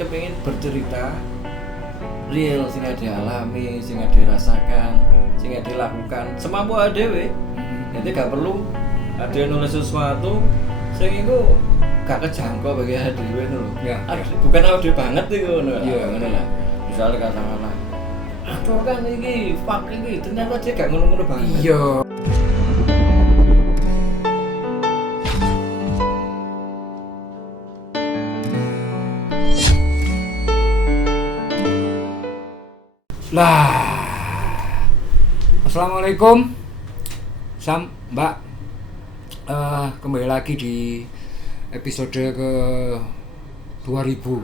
kepengin bercerita real sing dialami, sing dirasakan, sing dilakukan semampu dhewe. Jadi gak perlu ada yang nulis sesuatu sing iku gak kejangkau bagi dhewe lho. Ya. Bukan audio banget iku ngono. Iya. Ngono lah. Misalnya katakanlah aduh kan iki fuck iki ternyata dia gak ngono-ngono banget. Iya. Lah, assalamualaikum, Sam, Mbak. Kembali lagi di episode ke 2000.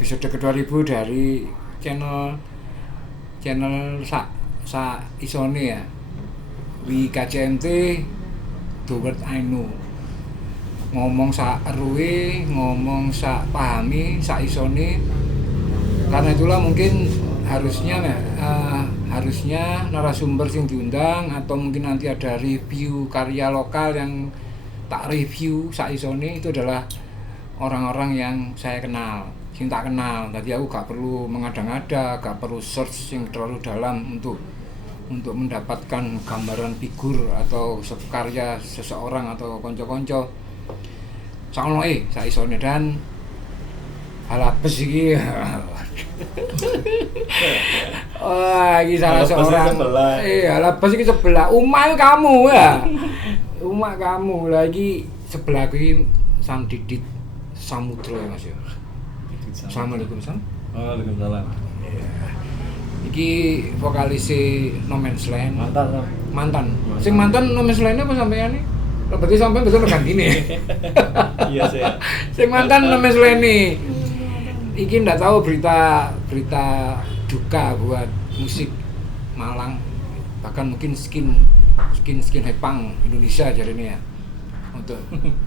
Episode ke 2000 dari channel sa isone ya. WKCMT The Word I Know. Ngomong sak eruwe, ngomong sak pahami, sak isone. Karena itulah mungkin harusnya narasumber yang diundang atau mungkin nanti ada review karya lokal yang tak review saisone itu adalah orang-orang yang saya kenal, yang tak kenal. Jadi aku gak perlu mengada-ngada, gak perlu search yang terlalu dalam untuk mendapatkan gambaran figur atau karya seseorang atau konco-konco. Soalnya saisone dan halapes iki. Wah, ini salah seorang. Iya, halapes iki sebelah. Umah kamu ya. Umah kamu lagi sebelah iki Sam Didit Samudra ya Mas ya. Assalamualaikum Sam. Waalaikumsalam. Iya. Iki vokalis No Man's Land. Mantan. Sing mantan No Man's Land apa sampean iki? Berarti sampean betul gantine. Iya sih. Sing mantan No Man's Land iki ndak tahu berita duka buat musik Malang, bahkan mungkin skin hepang Indonesia jadi ini ya untuk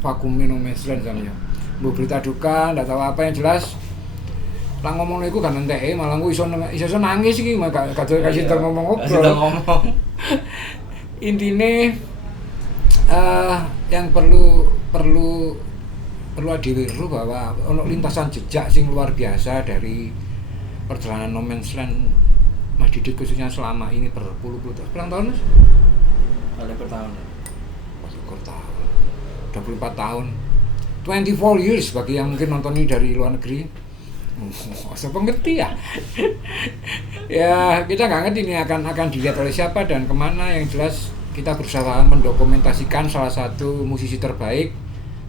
vakuum No Man's Land sampeyan. Bu berita duka ndak tahu apa yang jelas. Lah ngomong iku kan enteke malah ku iso nangis iki gak kasih ngomong ngobrol. Intine yang perlu diwiru bahwa ono lintasan jejak sing luar biasa dari perjalanan No Man's Land Mas Didit khususnya selama ini berpuluh-puluh tahun. Berapa tahun Mas? Kali pertahun. Tahun. 24 tahun. 24 years bagi yang mungkin nonton ini dari luar negeri. Siapa ngerti ya? Ya kita nggak ngerti ini akan dilihat oleh siapa dan kemana. Yang jelas kita berusaha mendokumentasikan salah satu musisi terbaik,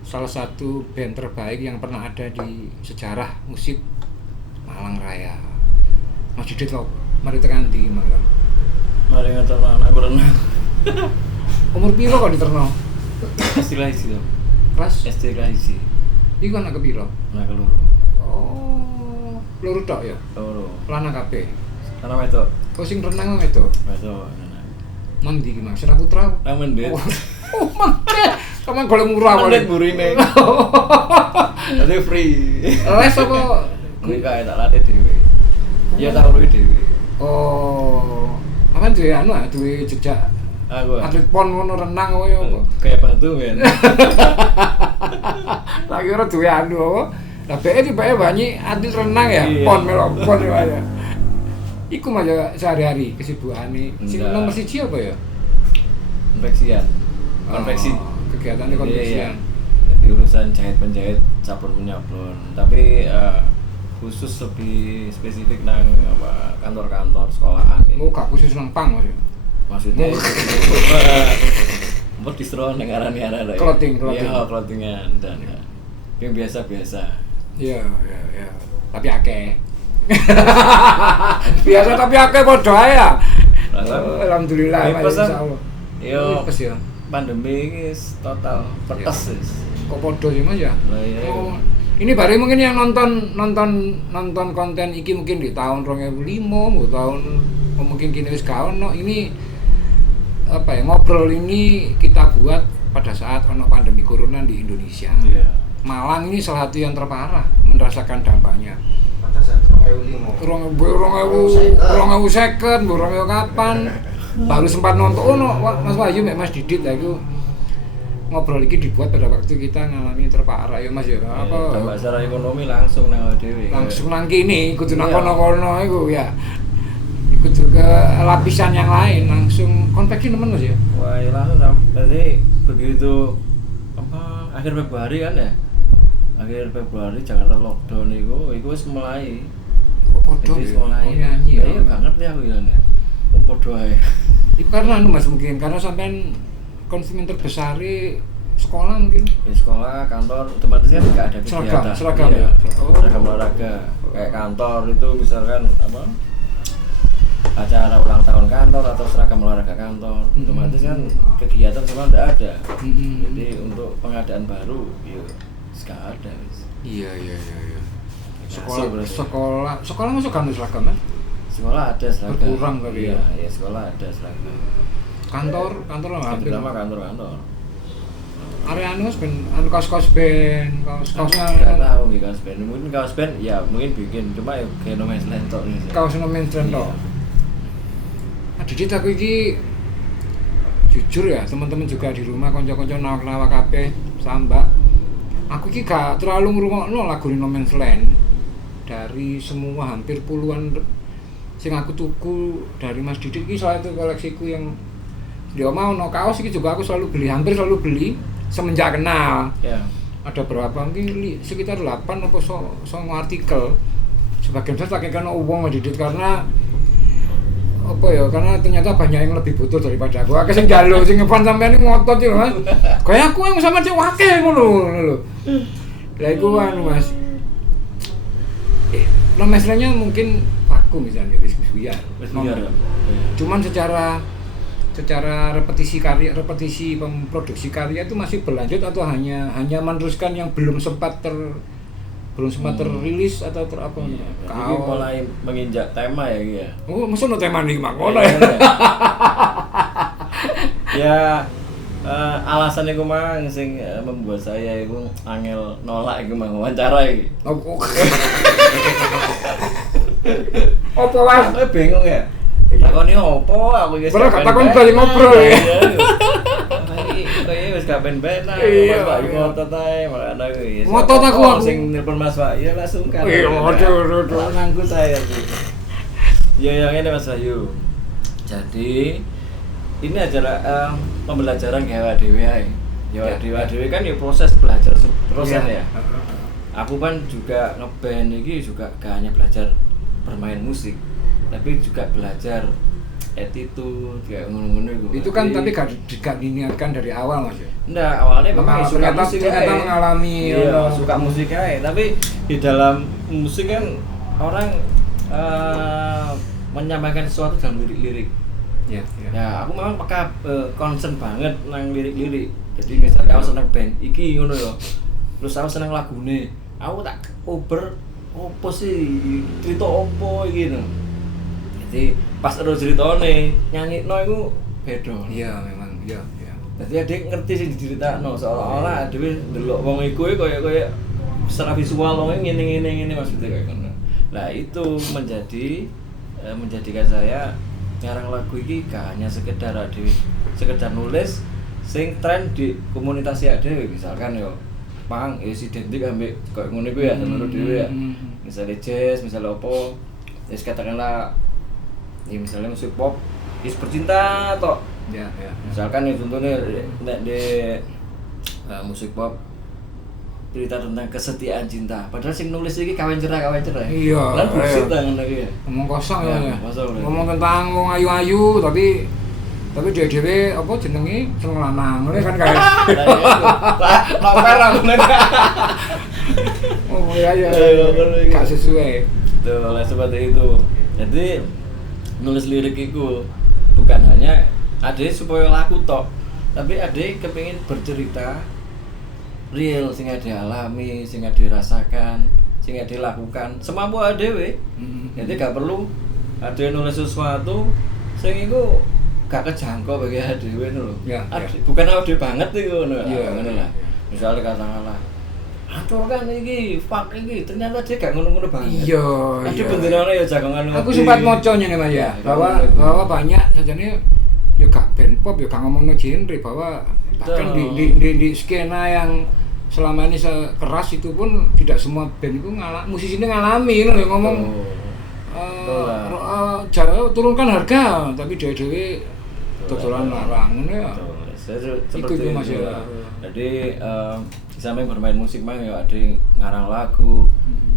salah satu band terbaik yang pernah ada di sejarah musik Malang Raya. Mas Didit lo, mari tekan di Malang. Mari ngeterno anakku renang. Umur piro kok diterno? Istilah isi dong. Kelas? Istilah isi. Iku anak kepiro? Anak keloro. Oh, loro tok ya? Loro. Lanang kabeh. Anak wedok. Kok sing renang wedok? Wedok. Nang ndi iki Mas? Sena Putra? Nang Mendet. Oh, mangke. Kamu golek murah wae. Mendet burine. Dadi free. Les apa? Enggak tak latih dhewe. Ya tak uruki dhewe. Oh. Apa duwe duwe jejak Aku atlet pon ngono renang koyo apa? kayak batu men. Lagi ora duwe apa? Lah BE banyak atlet renang ya, pon melok pon ya. Iku mah sehari-hari kesibukane. Sing nomor 1 apa ya? Konveksian. Konveksi. Kegiatannya konveksian. Jadi urusan jahit penjahit, sablon menyablon. Tapi khusus lebih spesifik nang apa kantor-kantor sekolahan. Oh, gak khusus nang pang Mas. Maksudnya buat distro nang arane-arane. Clothing. Iya, clothingan dan yang biasa-biasa. Iya. Tapi akeh. Biasa tapi akeh padha ae ya. Alhamdulillah, masyaallah. Yo, pes ya. Pandemi ini total petes wis. Kok padha sih Mas ya? Lah iya. Oh, ini baru mungkin yang nonton konten iki mungkin di tahun 2005, tahun mungkin kini wis gak ono. Ini apa ya, ngobrol ini kita buat pada saat ono pandemi corona di Indonesia. Iya. Malang ini salah satu yang terparah merasakan dampaknya. Pada saat 2005. 2050, 2000 kapan? Baru sempat nonton Mas Wahyu mek Mas Didit ya iku ngobrol iki dibuat pada waktu kita ngalami terparah ya Mas ya. Apa dampak secara ekonomi langsung nang dhewe. langsung nang kene kudu nang Iya. kono-kono iku ya. Iku juga lapisan yang lain langsung konveksi nemen Mas ya. Wah, ya langsung berarti begitu apa akhir Februari kan ya? Akhir Februari Jakarta lockdown iku wis mulai. Kok podo Wis ya. mulai. Oh, nyanyi ya. Iya, gak ngerti aku ya. Podo ae. Itu karena Mas mungkin karena sampean konsumen terbesar sekolah mungkin. Di sekolah, kantor, otomatis kan nggak ada kegiatan. Seragam Iya. ya? Oh. Seragam olahraga. Kayak kantor itu misalkan apa? Acara ulang tahun kantor atau seragam olahraga kantor, otomatis kan kegiatan semua nggak ada. Jadi untuk pengadaan baru, yuk nggak ada. Iya. Sekolah berarti. Sekolah masuk kamu seragam kan? Sekolah ada seragam. Berkurang kali ya? Iya, sekolah ada seragam. Kantor lah hampir. Terutama kantor-kantor. Area anu Mas ben anu kaos band, kaosnya Nggak tahu nih kaos band. Mungkin kaos band ya mungkin bikin, cuma ya kayak no man's land tok nih. kaos nomen trend Iya. tok. Didit aku iki jujur ya, teman-teman juga di rumah kanca-kanca nawak-nawak kabeh sambak. Aku iki gak terlalu ngrungokno lagu No Man's Land dari semua hampir puluhan sing aku tuku dari Mas Didit iki salah satu koleksiku yang dia mau no kaos iki juga aku selalu beli, hampir selalu beli semenjak kenal. Ya. Ada berapa mungkin sekitar 8 apa 9 artikel. Sebagian besar tak kena uang Mas Didit karena apa ya, karena ternyata banyak yang lebih butuh daripada aku. Aku sing njaluk sing ngefan sampean iki ngotot iki Mas. Kayak aku yang sama cek wakil ngono lho. Lah iku anu Mas. Nomesnya mungkin vakum misalnya wis buyar. Wis buyar. Ya? Cuman secara repetisi produksi karya itu masih berlanjut atau hanya meneruskan yang belum sempat terilis atau apa Ini mulai menginjak tema ya gitu ya. Oh, masa no tema nih mak ngono Iya, ya. iya. Ya alasan iku mang sing membuat saya iku angel nolak iku mang wawancara iki. Apa Mas? Aku bingung ya. Takoni opo aku iki. Bener gak takon bali ngobrol ya. Kayak wis gak ben-ben lah. Iya. Mas Pak ngotot ae malah iki. Ngotot aku. Sing nelpon Mas Pak ya langsung kan. Iya, aduh. Nganggu saya tuh. Ya yang ini Mas Bayu. Jadi ini adalah pembelajaran gawe dhewe ae. Ya dhewe kan ya proses belajar terus kan ya. Aku kan juga ngeband iki juga gak hanya belajar bermain musik, tapi juga belajar attitude kayak ngono-ngono Itu kan tapi gak diniatkan dari awal Mas ya. Enggak, awalnya memang suka musik ternyata aja. mengalami Iya, suka musik aja, tapi di dalam musik kan orang menyampaikan sesuatu dalam lirik-lirik. Ya. Ya, aku memang peka concern banget nang lirik-lirik. Jadi misalnya aku seneng band iki ngono ya. Terus aku seneng lagune. Aku tak uber opo sih cerita opo iki no. Jadi pas ada ceritane nyanyikno iku beda. Iya memang iya. Jadi adik ngerti sih diceritakno seolah-olah dhewe ndelok wong iku kaya secara visual wong ngene maksudnya kayak ngono. Nah, itu menjadikan saya ngarang lagu iki gak hanya sekedar nulis sing tren di komunitas dhewe misalkan yo pang identik ambek koyo ngono iku ya menurut dhewe ya. Misalnya jazz, misalnya opo, ya katakanlah ya misalnya musik pop, is bercinta toh. Ya. Misalkan ya contohnya di musik pop cerita tentang kesetiaan cinta. Padahal sing nulis iki kawin cerai. Iya. Lan bullshit ngono iki. Ngomong kosong Ya, ya. kosong, Ngomong tentang wong ayu-ayu tapi dhewe apa jenenge seneng lanang. Ngene kan kayak. Novel lah ngono. Oh iya. Iya. Gak sesuai. Tuh, seperti itu. Jadi nulis lirik itu bukan hanya ade supaya laku tok, tapi ade kepengin bercerita real sing ade alami, sing ade rasakan, sing ade lakukan semampu dhewe. Jadi gak perlu ade nulis sesuatu sing iku gak kejangkau bagi dhewe lho. Ya. Bukan ade banget iku ngono. Iya. Ngono lah. Misalnya katakanlah atur kan iki, fuck iki, ternyata dia gak ngono-ngono banget. Iya. Ada benderane ya jagongan. Aku sempat moconya nih Mas ya, bahwa banyak sajane ya gak band pop ya gak ngomongno genre bahwa Bahkan di skena yang selama ini keras itu pun tidak semua band itu musisi ini ngalami ngomong turunkan harga tapi dewe dodolan larang ya. Itu Mas ya. Jadi sampai bermain musik mah ya ada ngarang lagu,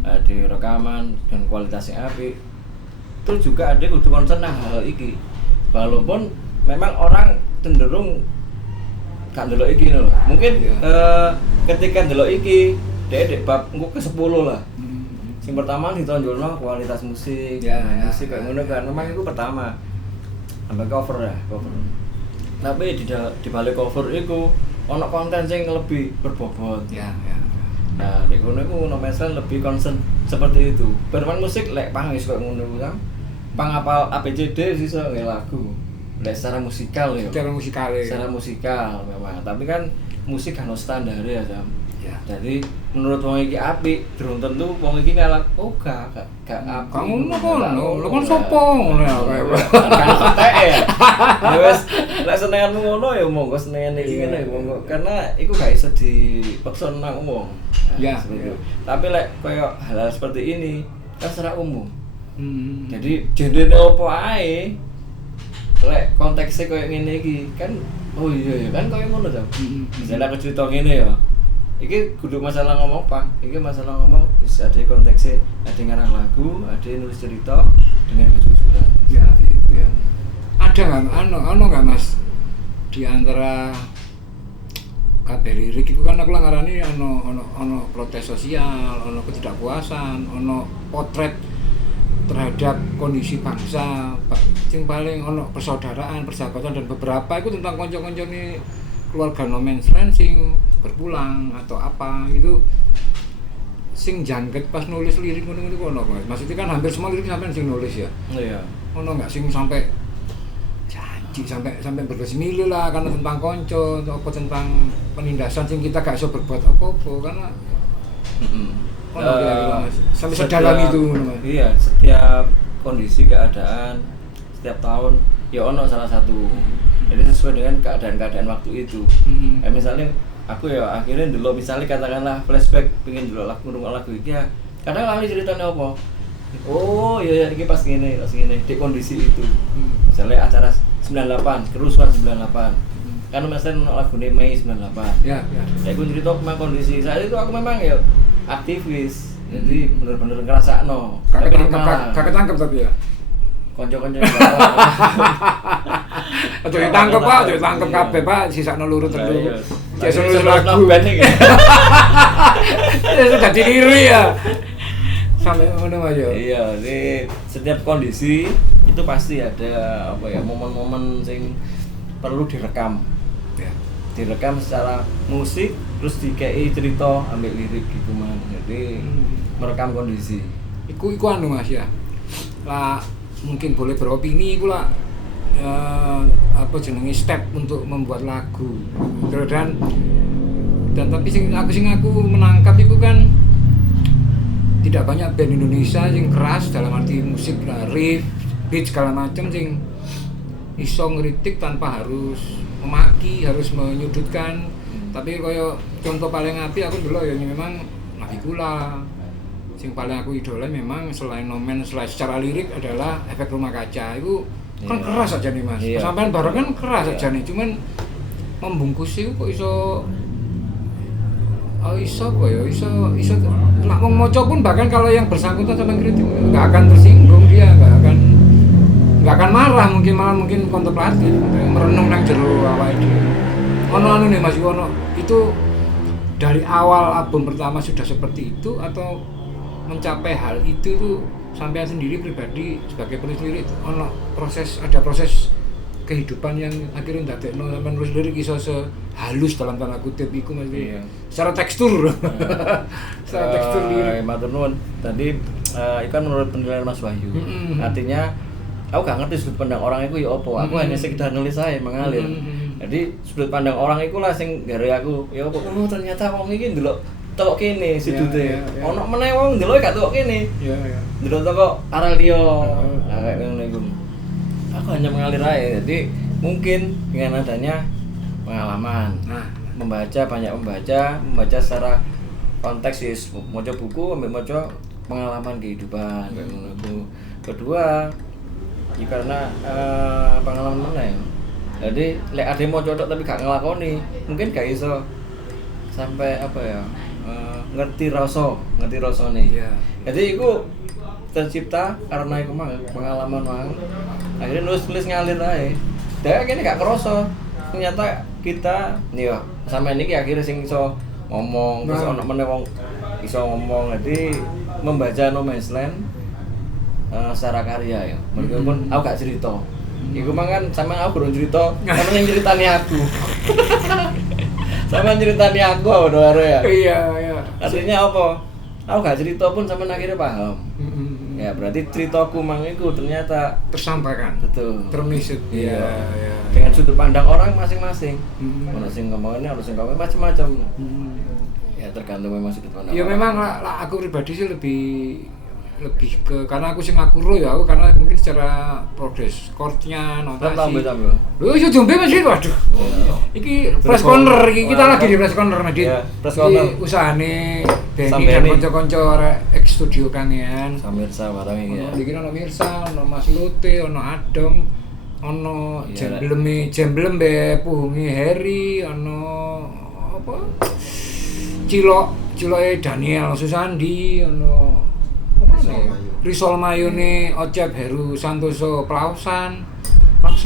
ada rekaman dan kualitasnya apik. Terus juga ada kudu concern hal iki. Walaupun memang orang cenderung gak ndelok iki lho. Mungkin ketika ndelok iki dek bab engko ke-10 lah. Sing pertama ditonjolno kualitas musik, musik kayak ngono kan. Memang itu pertama. Sampai cover ya, cover. Tapi di balik cover itu ono konten sing lebih berbobot. Ya. Nah, di kono iku nomesel lebih concern seperti itu. Bermain musik lek pangis kayak ngono kan. Pang apal ABCD sisa nge lagu. Lek secara musikal ya. Secara musikal memang. Tapi kan musik kan standar ya, Jam. Ya. Jadi menurut wong iki apik, durung tentu wong iki ngalak gak apik. Kamu ngono, lho kan sopo ngono ya kae. Kan ketek ya. Wes lek senenganmu ngono ya monggo senengane iki ngene monggo. Karena iku gak iso dipaksa nang wong. Ya. Tapi lek koyo hal-hal seperti ini kan secara umum. Jadi genre opo ae lek konteksnya koyo ngene iki kan oh iya kan koyo ngono to. Misalnya aku cerita ngene ya. Iki kudu masalah ngomong pang, iki masalah ngomong bisa ada konteksnya, ada ngarang lagu, ada nulis cerita dengan kejujuran. Ya. Gitu ya. Ada nggak Mas di antara kabeh lirik itu kan aku ngarani ono protes sosial, ono ketidakpuasan, ono potret terhadap kondisi bangsa, sing paling ono persaudaraan, persahabatan dan beberapa itu tentang konco-konco ini keluarga no man's land sing berpulang atau apa gitu sing jangket pas nulis lirik ngono-ngono kono Mas. Maksudnya kan hampir semua lirik sampean sing nulis ya. Iya. Ono enggak sing sampai janji sampai berdosa lah karena tentang konco atau tentang penindasan sing kita gak iso berbuat apa-apa karena ono Mas. Sampai sedalam itu Mas. Iya, setiap kondisi keadaan setiap tahun ya ono salah satu. Jadi sesuai dengan keadaan waktu itu. Misalnya aku ya akhirnya dulu misalnya katakanlah flashback pengen dulu lagu iki ya. Kadang lali ceritanya apa? Oh iya ini pas gini di kondisi itu. Misalnya acara 98, kerusuhan 98. Kan misalnya lagu Mei 98. Ya. Ya aku cerita tentang kondisi saat itu aku memang ya aktivis. Jadi bener-bener ngerasakno. Kakek tangkep tapi ya. Konco-konco Aja ditangkep Pak, aja ditangkep kabeh Pak, sisakno luru telu. Cek nulis lagu. Ya sudah ditiru ya. Sampai ngono Mas yo. Iya, di setiap kondisi itu pasti ada apa ya momen-momen sing perlu direkam. Ya. Direkam secara musik terus dikei cerita ambil lirik gitu man. Jadi merekam kondisi. Iku anu Mas ya. Lah mungkin boleh beropini iku lah apa jenenge step untuk membuat lagu. Dan tapi aku menangkap itu kan tidak banyak band Indonesia yang keras dalam arti musik lah, riff, beat segala macam sing iso ngeritik tanpa harus memaki, harus menyudutkan. Tapi koyo contoh paling apik aku dulu ya memang Nabila. Sing paling aku idola memang selain nomen selain secara lirik adalah Efek Rumah Kaca itu kan keras aja nih Mas. Sampean bareng kan keras aja nih, cuman membungkus itu kok iso nak mau moco pun bahkan kalau yang bersangkutan sama kritik nggak akan tersinggung, dia nggak akan marah, mungkin kontemplatif merenung nang jero awake dhewe. Ono nih Mas Yono itu dari awal album pertama sudah seperti itu atau mencapai hal itu tuh sampean sendiri pribadi sebagai penulis lirik ada proses kehidupan yang akhirnya ndadekno sampean nulis lirik iso sehalus dalam tanda kutip iku Mas. Iya. Secara tekstur. Secara tekstur lirik. Matur nuwun. Tadi itu kan menurut penilaian Mas Wahyu. Artinya aku gak ngerti sudut pandang orang itu ya opo. Aku hanya sekedar nulis aja mengalir. Jadi sudut pandang orang itu lah sing gare aku ya opo. Oh ternyata wong iki ndelok toko kene sudute. Ono meneh wong ndelok gak toko kene. Iya. Ndelok toko arah liya. Kayak ngono iku. Aku hanya mengalir aja. Jadi mungkin dengan adanya pengalaman. Nah, Banyak membaca secara konteks wis maca buku ambek maca pengalaman kehidupan kayak ngono iku. Kedua, ya karena pengalaman mana ya. Jadi lek ade mau cocok tapi gak ngelakoni, mungkin gak iso sampai apa ya ngerti rasane. iya. Jadi iku tercipta karena iku mang pengalaman mang. Akhirnya nulis ngalir ae. Dek kene gak kerasa. Ternyata kita yo sampe niki akhirnya sing iso ngomong terus ono meneh wong iso ngomong. Jadi membaca No Man's Land secara karya ya. Meskipun aku gak cerita. Iku mang kan sama aku durung cerita, sama yang ceritani aku. Sama ceritani aku doare ya. Iya. Artinya apa? Aku gak cerita pun sama akhirnya paham. Ya berarti ceritaku mang iku ternyata Tersampaikan. betul. Termisut. Iya. Dengan sudut pandang orang masing-masing. Ono sing ngomongnya, ono sing ngomongnya macam-macam. Ya tergantung memang sudut pandang. Ya orang. memang lah, aku pribadi sih lebih ke karena aku sing ngakuro ya aku karena mungkin secara progres chordnya notasi. Tambah. Lho iso jombe Mas waduh. Iki press corner iki kita lagi di press corner Mas. Iya, press corner. Iki usahane Benny Sampai dan ini. kanca-kanca arek X Studio Kangean. Samirsa barang iki ya. Ono iki ono Mirsa, ono Mas Lute, ono Adong, ono Iya, Jemblem be Puhungi Heri, ono apa? Ciloke Daniel Susandi, ono Risol Mayone, Ocep Heru Santoso Plausan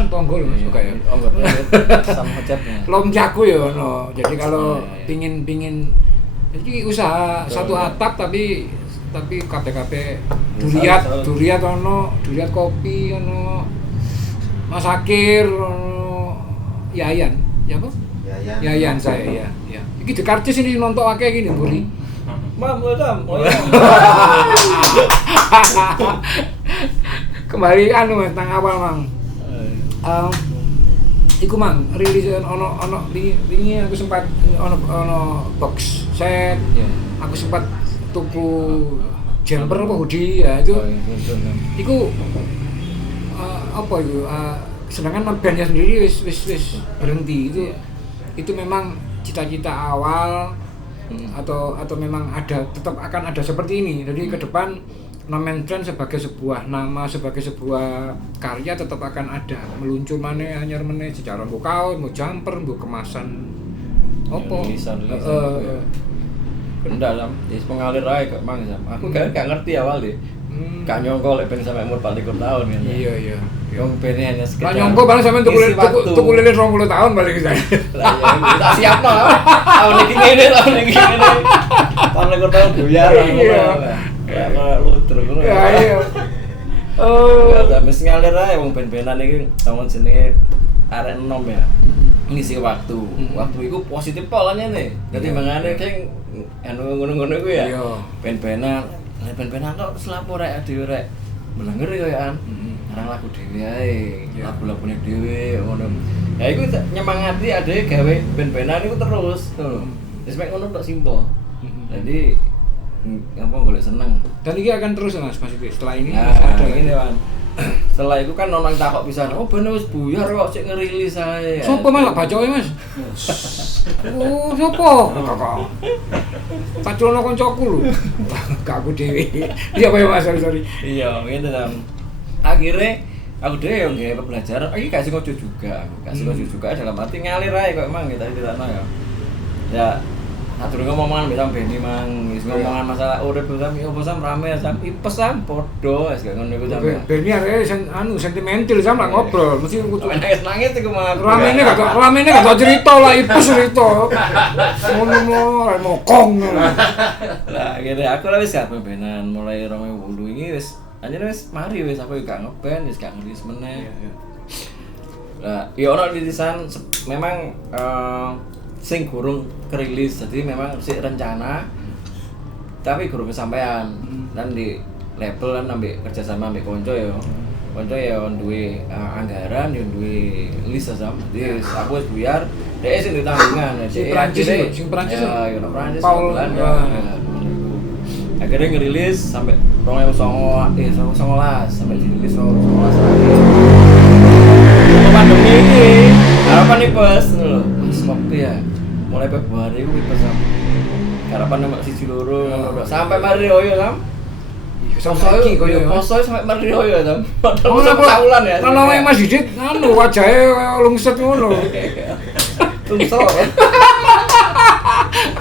tonggo lho Mas ya. Oh enggak. Sama cepnya. Lomjaku ya ono. Jadi kalau pingin jadi usaha satu atap tapi KPKP duriat ono, duriat kopi ono, Mas Akir ono, Yayan, ya apa? Yayan saya ya. Iki di karcis ini nonton akeh iki Buri. Mam, oh iya. Kembali anu Mas tang awal Mang. Iku Mang rilis ono wingi aku sempat ono box set. Aku sempat tuku jumper apa hoodie ya itu. Iku apa itu? Sedangkan bandnya sendiri wis berhenti itu memang cita-cita awal atau memang tetap akan ada seperti ini. Jadi ke depan No Man's Land sebagai sebuah nama, sebagai sebuah karya tetap akan ada meluncur maneh anyar meneh secara mbok kaos, mbok jumper, mbok kemasan opo. Benda sam, wis pengalir ae kok mang sam. Aku gak ngerti awal deh. Gak nyongko lek ben sampe umur 24 tahun kan. Iya. Yang bene hanya sekedar. Lah nyongko bareng sampean tuku lilin 20 tahun balik ke saya. Lah ya tak siapno. Tahun iki ngene. Tahun 24 tahun buyar. Iya. Ya lutur ngono. Ya iya. Ya mesti ngalir ae wong ben-benan iki tahun jenenge arek enom ya. Ngisi waktu. Waktu iku positif polanya nih. Dadi mangane keng anu ngono-ngono iku ya. Ben-benan, ben-benan kok selapo rek dhewe rek. Melenger ya kan. Arang lagu dhewe ae, lagu-lagune dhewe ngono. Ya iku nyemangati adeke gawe ben-benan iku terus ngono. Wis mek ngono tok simpel. Jadi apa golek seneng. Dan ini akan terus Mas itu setelah ini Nah, ada ini Wan. Setelah itu kan nonton takok pisan. Oh bener wis buyar kok sik ngerilis ae. Sopo malah bacoke Mas? Oh, sopo? Kakak. Paculno koncoku lho. Gak aku dhewe. Iya apa ya Mas, sorry. Iya, gitu kan. Akhirnya aku dhewe yang gawe pembelajaran. Iki gak sing ojo juga. Gak sing ojo juga dalam arti ngalir ae kok emang kita dilatno ya. Ya atur ngomongan mbek sampe Benny mang, wis ngomongan masalah urip sampe opo sam rame sam ipes sam padha wis gak ngono iku sampe. Benny arek sentimental sam lah ngobrol, mesti kudu nangis iku mah. ramene gak tau cerita lah ipes cerita. Ngono mokong. Lah akhirnya aku lah wis gak bebenan mulai 2008 iki wis anjir wis mari wis aku gak ngeband wis gak ngelis meneh. Lah ya ono rilisan memang sing gurung kerilis, jadi memang sik rencana tapi gurung kesampaian. Dan di label kan ambek kerjasama ambek konco ya duwe anggaran yo duwe list sama. Jadi aku wis buyar, dhek sing ditanggungan. Sing Prancis ya yo Prancis Paul Belanda. Akhirnya ngerilis sampai 2019 sampai dirilis 2019 lagi. Pandemi ini harapan nih pas lho. kopi ya. Mulai Februari ku wis sam. Harapan nomor 1 loro sampai mari Rioyo sam. Saiki koyo poso sampai mari Rioyo sam. Oh, Saulan ya. Kalau Mas Didit anu wajahe lungset ngono. Tungsel.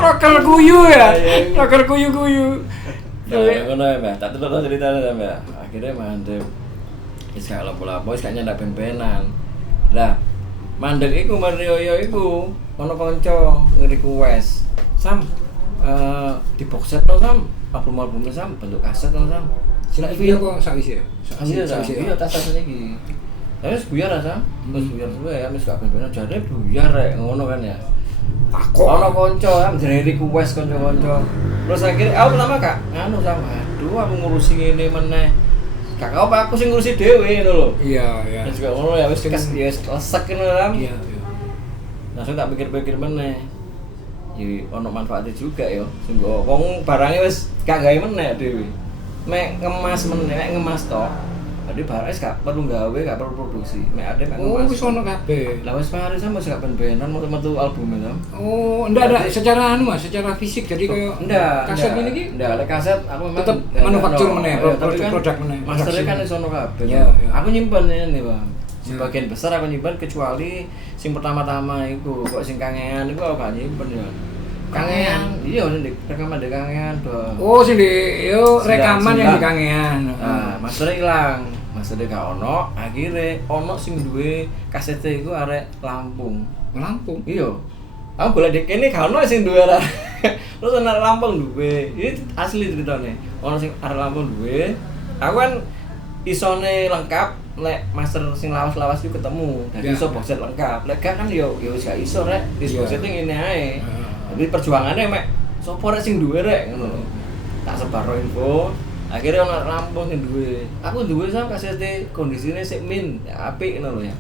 Rocker guyu ya. Rocker guyu-guyu. Ya ngono ya, Mbak. Tak terus ceritane ya, Mbak. Akhirnya mandek. Wis gak lapo-lapo, wis gak nyandak ben-benan. Lah, mandek iku mari Rioyo iku ono kanca nge-request. Sam, di box set to Sam, album-albumnya Sam bentuk kaset to Sam. Saiki kok saiki ya? Iya, tas-tas iki. Terus buyar Sam, terus buyar suwe ya, wis gak ben-benan jare buyar rek ngono kan ya. Takok Ono kanca Sam jenenge request kanca-kanca. Terus akhirnya aku pertama Kak, nganu Sam, aduh aku ngurusi ngene meneh. Gak apa aku sing ngurusi dhewe ngono lho. Iya, iya. Terus juga ngono ya wis klesek ngono Sam. Iya, iya. Langsung tak pikir-pikir meneh. Ya ono manfaatnya juga ya. Sungguh wong barangnya wis gak gawe meneh dhewe. Mek ngemas meneh, mek ngemas tok. Jadi barangnya gak perlu gawe, gak perlu produksi. Mek ade mek Oh, ngemas. wis ono kabeh. Lah wis mari sama gak ben-benan metu album Sam. Oh, ndak ada secara anu Mas, secara fisik jadi kayak kaset ini ki. Ndak, lek kaset aku memang Tetep manufaktur meneh, produk meneh. Masternya kan iso ono kabeh. Iya, iya. Aku nyimpen ini, Bang. Sebagian besar aku nyimpen kecuali sing pertama-tama iku, kok sing kangean iku aku gak nyimpen ya. Kangean, iya ning rekaman di kangean do. Oh, sing di yo rekaman yang di kangean. Nah, masternya ilang. Masternya gak ono, akhirnya ono sing duwe kasete iku arek Lampung. Lampung. Iya. Aku boleh dek kene gak ono sing duwe arek. Terus arek Lampung duwe. Ini asli ceritane. Ono sing arek Lampung duwe. Aku kan isone lengkap lek master sing lawas-lawas itu ketemu. Dadi iso box set lengkap. Lek gak kan yo wis gak iso rek. Wis box set ngene ae. Tapi perjuangannya mek sopo rek sing duwe rek ngono. Tak sebarno info. Akhirnya ono Lampung sing duwe. Aku duwe sam kasete kondisine sik min, apik ngono lho ya.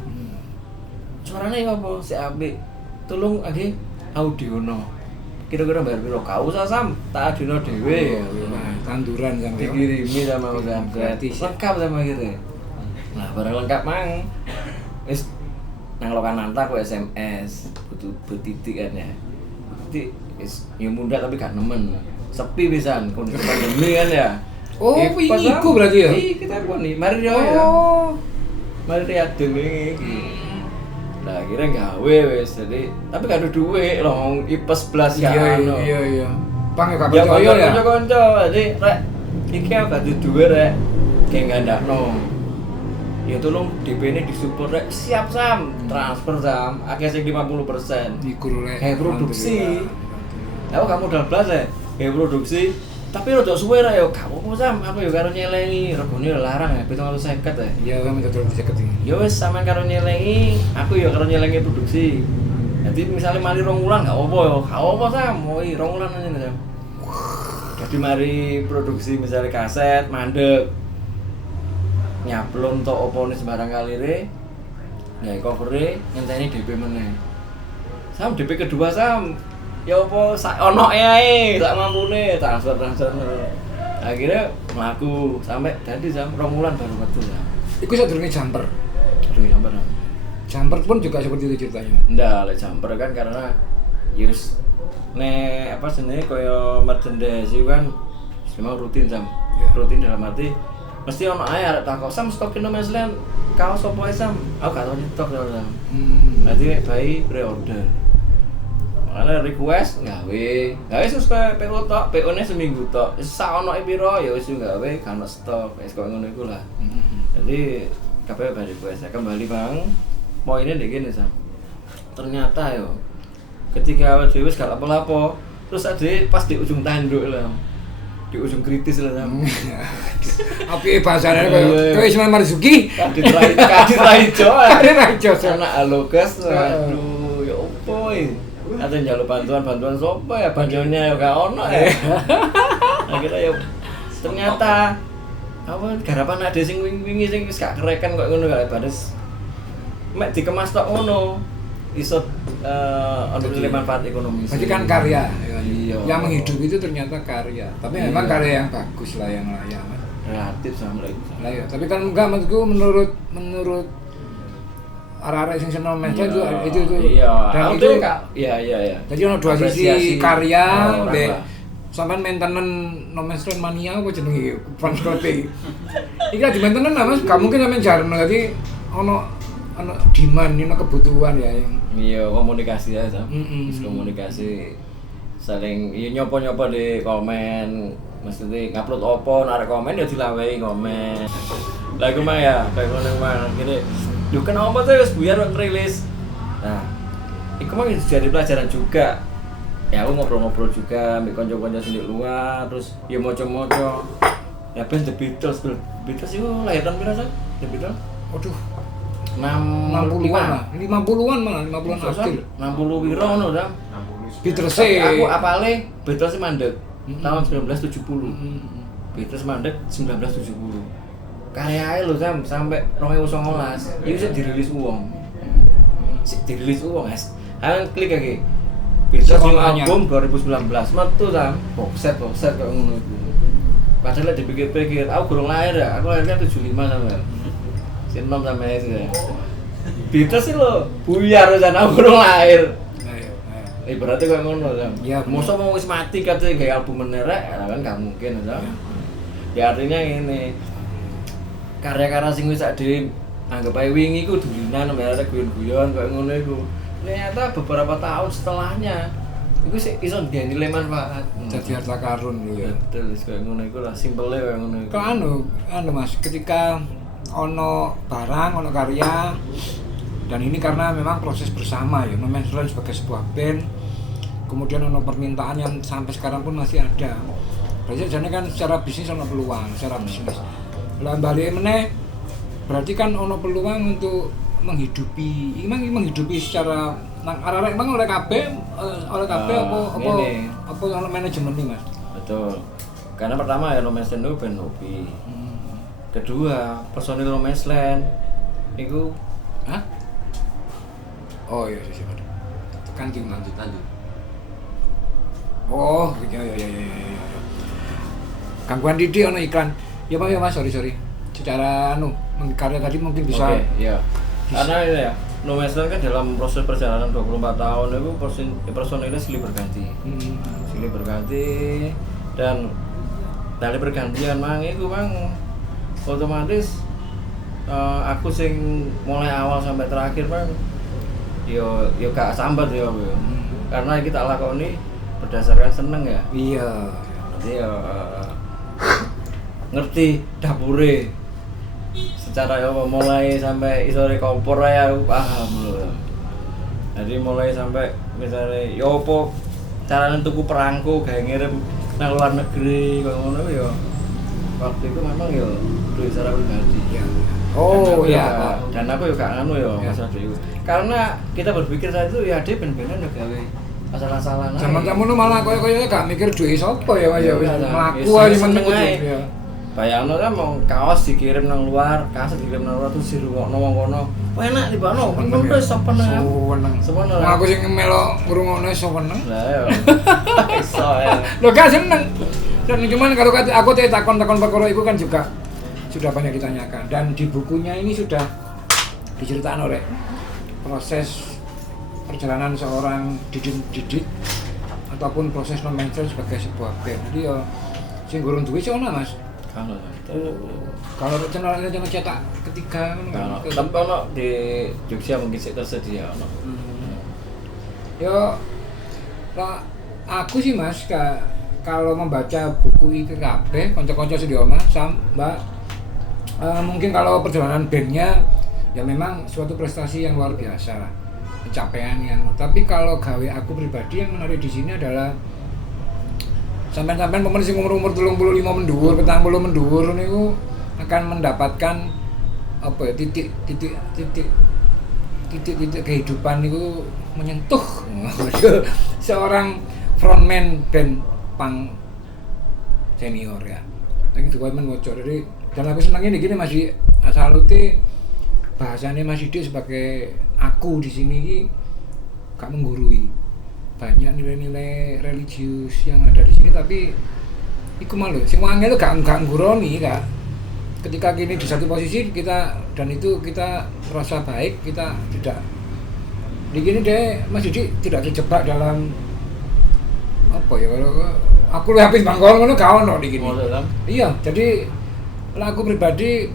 Suarane opo? Sik apik. Tolong age audiono. Kira-kira bayar piro? Gak usah Sam, tak adino dhewe. Tanduran Sam. Dikirimi sama Sam. Gratis. Lengkap sama akhirnya. Nah, barang lengkap mang. Wis nang Lokananta aku SMS, butuh titik kan ya. Titik wis ya muda tapi gak nemen. Sepi pisan kondisi pandemi kan ya. Oh, iku berarti ya? Iya, kita pun nih, mari ya. Mari diadem iki. Nah, akhirnya gawe wis. Jadi, tapi gak ada duit loh, ipes belas ya. Iya. Pang gak percaya ya. Kanca-kanca, jadi rek iki aku gak ada duit rek. Kayak ngandakno. Ya tolong DP-ne disupport rek. Siap Sam, transfer Sam. Akeh sing 50%. Iku rek. Kayak produksi. Aku gak modal blas ya. Kayak produksi. Tapi rada suwe ra yo, gak apa-apa Sam, aku yo karo nyelengi, regane larang ya, 750 ya. Iya, kan 750 iki. Ya wis sampean karo nyelengi, aku yo karo nyelengi produksi. Jadi misalnya mari 2 wulan gak apa-apa yo, gak apa Sam, woi 2 wulan aja Sam. Jadi mari produksi misalnya kaset, mandek. Nyablon tok opone sembarang kalire. Gawe cover-e ngenteni DP meneh. Sam DP kedua Sam. Ya apa ono ae sak mampune transfer. Akhirnya mlaku sampai tadi jam 2 bulan baru metu ya. Iku sadurunge jumper. Jumper. Jumper pun juga seperti itu ceritanya. Ndak, lek jumper kan karena yus apa jenenge kaya merchandise kan memang rutin Sam. Ya. Rutin dalam arti mesti ono ae arek takok Sam stokin Mas Len kaos opo ae Sam. Aku gak tau nyetok ya. Berarti bayi pre-order. Makanya request gawe sesuai PO tok, PO-ne seminggu tok. Sak ono piro ya wis gawe kan stok, wis kok ngono iku lah. Jadi kabeh bari request. Kembali Bang. Poinnya ndek kene Sam. Ternyata yo ketika awake dhewe wis gak lapo-lapo, terus ade pas di ujung tanduk lah. Di ujung kritis lah Sam. Apike bahasane koyo Ismail Marzuki. Kadit raijo. Kadit raijo. Anak alogas. Aduh, ya opo iki? Ada njaluk bantuan sopo ya, bantuannya ya gak ono ya. Akhirnya ya ternyata apa garapan ada sing wingi sing wis gak kereken kok ngono gak baris. Mek dikemas tok ngono. Iso ono nilai manfaat ekonomi. Berarti kan karya. Iya. Yang menghidupi itu ternyata karya. Tapi memang karya yang bagus lah yang layak. Relatif sama lagi. Lah ya, tapi kan enggak maksudku menurut arek-arek sing seneng mental itu Iya. dan itu Iya. jadi ono dua sisi Apresiasi. karya Orang mbek lah. sampean maintenance No Man's Land mania apa jenenge fans club iki. Iki di maintenance lah Mas, gak mungkin sampean jarno dadi ono demand, ono kebutuhan ya yang Iya, komunikasi aja. Mm-mm. Komunikasi saling nyopo-nyopo di komen, maksudnya ngupload opo, narik komen ya dilawehi komen. Lah iku mah ya, kayak ngono mah gini. Yo kenapa tuh wis buyar kok rilis. Nah, iku mah jadi pelajaran juga. Ya aku ngobrol-ngobrol juga ambek kanca-kanca sing di luar, terus ya moco-moco. Ya ben The Beatles itu lahir tahun berapa sih? The Beatles? waduh 60-an lah, 50-an malah, 50-an akhir. 60 piro ngono ta? 60. Beatles Aku apale Beatles mandek tahun 1970. Mm-mm. Beatles mandek 1970. Karyae lho sampai 2019 iki sik dirilis uang. Sik dirilis uang, Guys. Ayo klik lagi. Beatles yang Sekolahnya. album 2019 metu box set kayak ngono iku. Padahal dipikir-pikir, aku kurang lahir ya. Aku lahirnya 75 sampe. Sinom sama itu ya. Beatles sih lo buyar kan aku kurang lahir. Ayo. Berarti kayak ngono kan. Iya, Mosok mau wis mati katanya kayak album menerek, kan gak mungkin kan. Ya artinya ini karya-karya sing wis ade anggap ae wingi ku dulinan mbek guyon-guyon kayak ngono iku. Ternyata beberapa tahun setelahnya iku sih iso dia nilai manfaat. Jadi harta karun gitu ya. Betul, wis kayak ngono iku lah, simpelnya kayak ngono iku. Kok anu Mas, ketika ono barang, ono karya dan ini karena memang proses bersama ya, No Man's Land sebagai sebuah band, kemudian ono permintaan yang sampai sekarang pun masih ada. Berarti jadi kan secara bisnis ono peluang, secara bisnis. Lah balik meneh berarti kan ono peluang untuk menghidupi, menghidupi secara nang arek emang oleh kabeh Ngene. apa ono manajemen nih Mas. Betul. Karena pertama ya No Man's Land itu band hobi. Kedua, personil No Man's Land itu Hah? Oh iya sih ada. Tekan di lanjut. Oh, iya. Gangguan Didi ono iklan. Ya Mas, sorry. Secara karya tadi mungkin bisa. Oke, iya. Karena ini ya, No Man's Land kan dalam proses perjalanan 24 tahun itu personilnya silih berganti. Silih berganti dan dari pergantian itu otomatis aku sing mulai awal sampai terakhir yo gak sambat yo. Karena kita lakoni berdasarkan seneng ya. Iya. Jadi ngerti dapure secara mulai sampai isore kompor ya aku paham loh. Jadi mulai sampai misalnya yo opo cara tuku perangko gawe ngirim nang luar negeri kok ngono yo. Waktu itu memang yo duit secara pribadi. Iya. Oh dan iya. Dan aku yo gak anu yo Ya. masalah duit. Karena kita berpikir saat itu ya dia ben-benan yo gawe asal-asalan. Zaman kamu malah koyo gak mikir duit sapa ya Mas ya wis mlaku aja meneng ya. Bayangno kan mau kaos dikirim nang luar, kaset dikirim nang luar terus dirungokno wong kono. Enak dibano, ngono wis seneng. Seneng. Aku sing melo ngrungokno iso seneng. Lah ya. Iso ya. Lho gak seneng. Dan cuman kalau aku takon-takon perkara itu kan juga sudah banyak ditanyakan dan di bukunya ini sudah diceritakan oleh proses perjalanan seorang Didit ataupun proses No Man's Land sebagai sebuah band. Jadi ya sing gurung duwe sih ono Mas. Kalau channel cetak ketiga kan. Tapi ono di Jogja mungkin sih tersedia ono. Yo aku sih Mas kalau membaca buku itu kabeh kanca-kanca sing di omah Mbak mungkin kalau perjalanan bandnya ya memang suatu prestasi yang luar biasa lah, pencapaian yang. Tapi kalau gawe aku pribadi yang menarik di sini adalah sampean-sampean pemain sing umur 35 mendur, 40 mendur niku akan mendapatkan apa ya titik kehidupan niku menyentuh seorang frontman band punk senior ya. Lagi juga menwocok dari dan aku senangnya gini Mas Asaluti bahasanya Mas Didi sebagai aku di sini ini gak menggurui. Banyak nilai-nilai religius yang ada di sini tapi iku malu sing wangi itu gak ngguroni ketika gini di satu posisi kita dan itu kita merasa baik, kita tidak di gini deh Mas Didi tidak terjebak dalam apa ya, kalau aku lu habis bangkol ngono gak ono di gini. Iya, jadi aku pribadi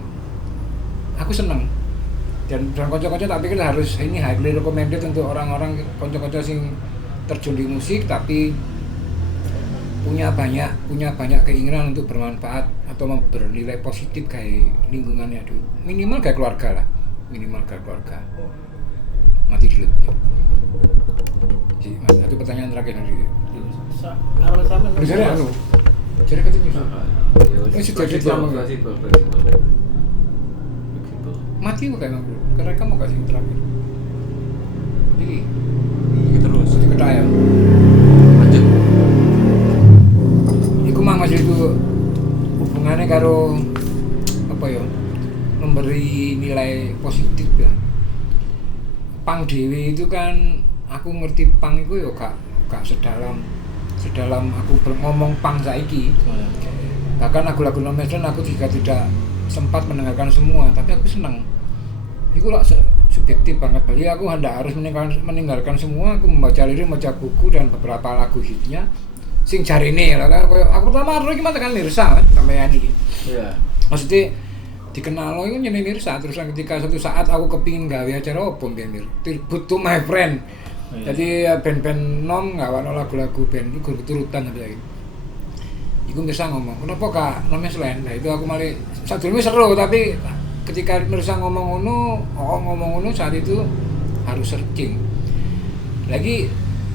aku seneng dan kanca-kanca tak pikir harus ini highly recommended untuk orang-orang kanca-kanca sing terjun di musik tapi punya banyak keinginan untuk bermanfaat atau bernilai positif kayak lingkungannya dulu, minimal kayak keluarga lah, mati dulu. Mas, satu pertanyaan terakhir nanti. Kalau sama jadi jadi katanya sudah jadi lama mati kok kayak karena kamu kasih terakhir jadi terus ketaya lanjut iku mah masih itu hubungannya karo apa ya, memberi nilai positif ya. Pang dewe itu kan aku ngerti pang itu ya gak sedalam aku ngomong pang saiki. Bahkan lagu-lagu Nomeslend aku juga tidak sempat mendengarkan semua, tapi aku senang. Itu lah subjektif banget. Jadi aku hendak harus meninggalkan semua. Aku membaca lirik, membaca buku dan beberapa lagu hitnya. Sing jarine lah. Aku pertama harus gimana kan Nirsa kan sampean iki. Iya. Maksudnya dikenal lo itu nyanyi Nirsa, terus ketika suatu saat aku kepingin gawe acara apa biar Tribute to My Friend. Jadi band-band nom ngawano lagu-lagu band itu berturutan aja. Iku Nirsa ngomong, kenapa kak Nomeslend? Nah itu aku malah sadurunge seru, tapi ketika Nirsa ngomong ngono saat itu harus searching. Lagi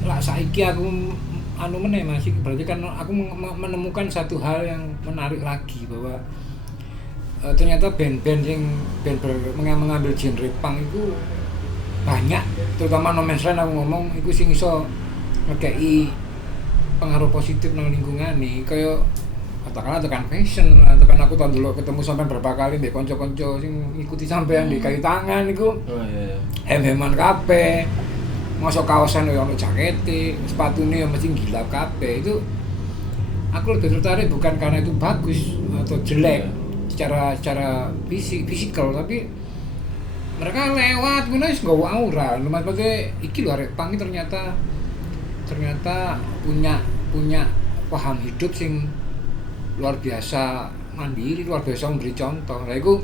lah saiki aku meneh masih berarti kan aku menemukan satu hal yang menarik lagi bahwa ternyata band-band yang mengambil genre punk itu banyak, terutama Nomeslend aku ngomong itu sing iso ngekei pengaruh positif nang lingkungan nih, kayak katakanlah tekan fashion, tekan aku tahun dulu ketemu sampai berapa kali mbek kanca-kanca sing ngikuti sampean di kayu tangan iku. Hem-heman kabeh. Mosok kaosan yo ono jakete, sepatune yo mesti gila kabeh. Itu aku lebih tertarik bukan karena itu bagus atau jelek secara fisikal, tapi mereka lewat ngono wis nggawa aura. Maksudnya iki lho arek pang ternyata punya paham hidup sing luar biasa mandiri, luar biasa memberi contoh. Lah iku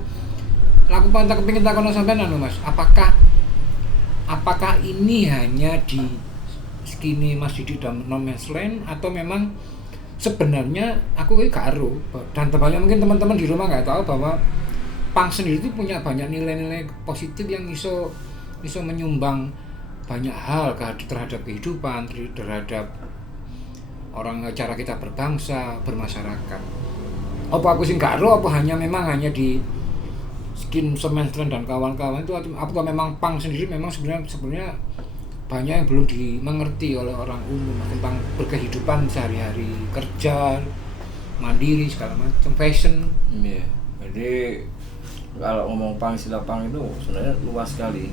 aku pantak kepengin takono sampean anu Mas, apakah ini hanya di skene Mas Didi dan Nomeslend atau memang sebenarnya aku gak ero dan tepatnya mungkin teman-teman di rumah nggak tahu bahwa punk sendiri itu punya banyak nilai-nilai positif yang iso menyumbang banyak hal terhadap kehidupan, terhadap orang, cara kita berbangsa, bermasyarakat. Apa aku sing gak ero, apa memang hanya di skin Nomeslend dan kawan-kawan itu, atau memang punk sendiri memang sebenarnya banyak yang belum dimengerti oleh orang umum tentang berkehidupan sehari-hari, kerja, mandiri segala macam, fashion. Iya. Jadi kalau ngomong punk, istilah punk itu sebenarnya luas sekali,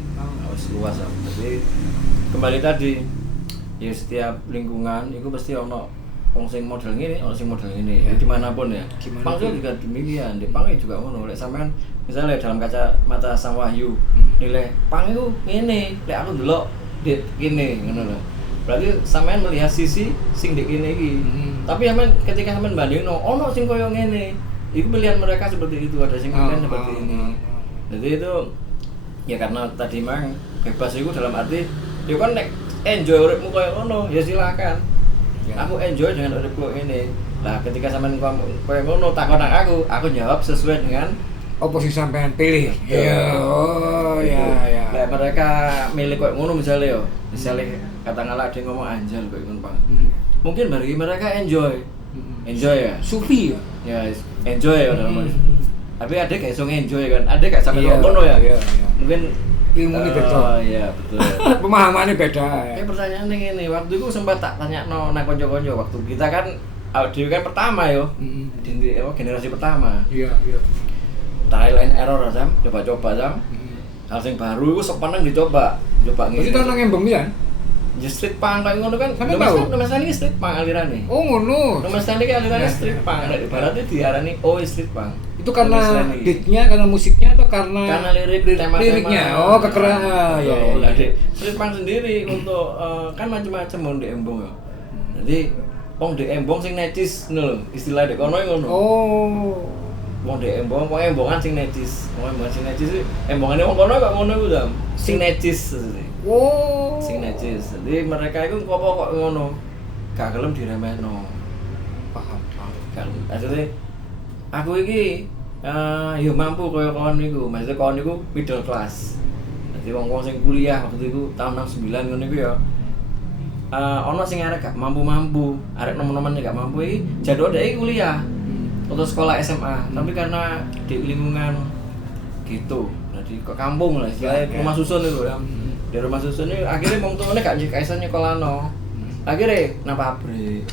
luas. Jadi kembali tadi, ya setiap lingkungan itu pasti ono wong sing model ngene, ono sing model ngene. Ya dimanapun ya. Punk juga demikian, di punk juga ngono. Lek sampean misalnya dalam kacamata Sang Wahyu, nilai punk itu ngene, lek aku ndelok dit gini ngono lho. Berarti sampean melihat sisi sing dik kene iki. Tapi sampean ketika sampean bandingno ono sing koyo ngene, itu pilihan mereka seperti itu, ada sing pilihan seperti ini. Jadi itu ya karena tadi mang bebas itu dalam arti ya kan nek enjoy uripmu koyo ngono ya silakan. Aku enjoy dengan uripku ini. Nah, ketika sampean koyo ngono takon aku jawab sesuai dengan apa sih sampean pilih? Iya. Oh ya. Lah mereka milih koyo ngono misalnya yo. Misalnya katakanlah ada yang ngomong anjal koyo ngono, Pak. Mungkin bagi mereka enjoy ya. Sufi ya. Ya, enjoy ya dalam tapi ada kayak iso enjoy kan, ada kayak sampai ngono ya. Iya. Mungkin ilmunya beda. Oh iya, betul. Pemahamannya beda ya. Kayak pertanyaan ini, waktu itu sempat tak tanya nang konco-konco waktu kita kan audio kan pertama yo. Generasi pertama. Iya. Trial and error Sam, coba-coba Sam. Hal sing baru itu sepaneng dicoba ngene. Berarti tahun nang embeng pisan? Ya street punk kayak ngono kan. Nomeslend ini street punk alirane. Oh ngono. Nomeslend iki alirane street punk. Nek ibaratnya diarani street punk. Itu karena Nulis lagi. beatnya, karena musiknya atau karena tema-tema liriknya? Oh, kekerasan. Ya, Lah, Dek. Street punk sendiri untuk kan macam-macam wong di embong ya. Jadi wong di embong sing necis ngono lho, istilah dek kono ngono. Oh. Wong di embong, wong embongan sing necis. Wong embongan sing necis iki embongane wong kono kok ngono iku, Sam. Sing necis. Oh. Sing necis. Jadi mereka itu kok ngono. Gak gelem diremehno. Paham. Kan asline aku iki yo mampu kaya kon niku. Maksudnya kon niku middle class. Dadi wong-wong sing kuliah waktu itu tahun 69 ngono iku ya. Ono sing arek gak mampu-mampu, arek nom-noman gak mampu iki jadwal dhek kuliah. Atau sekolah SMA, tapi karena di lingkungan gitu. Jadi ke kampung lah, istilahnya rumah susun itu ya. Di rumah susun ini akhirnya wong tuane gak nyekaisan nyekolano. Akhirnya nang pabrik.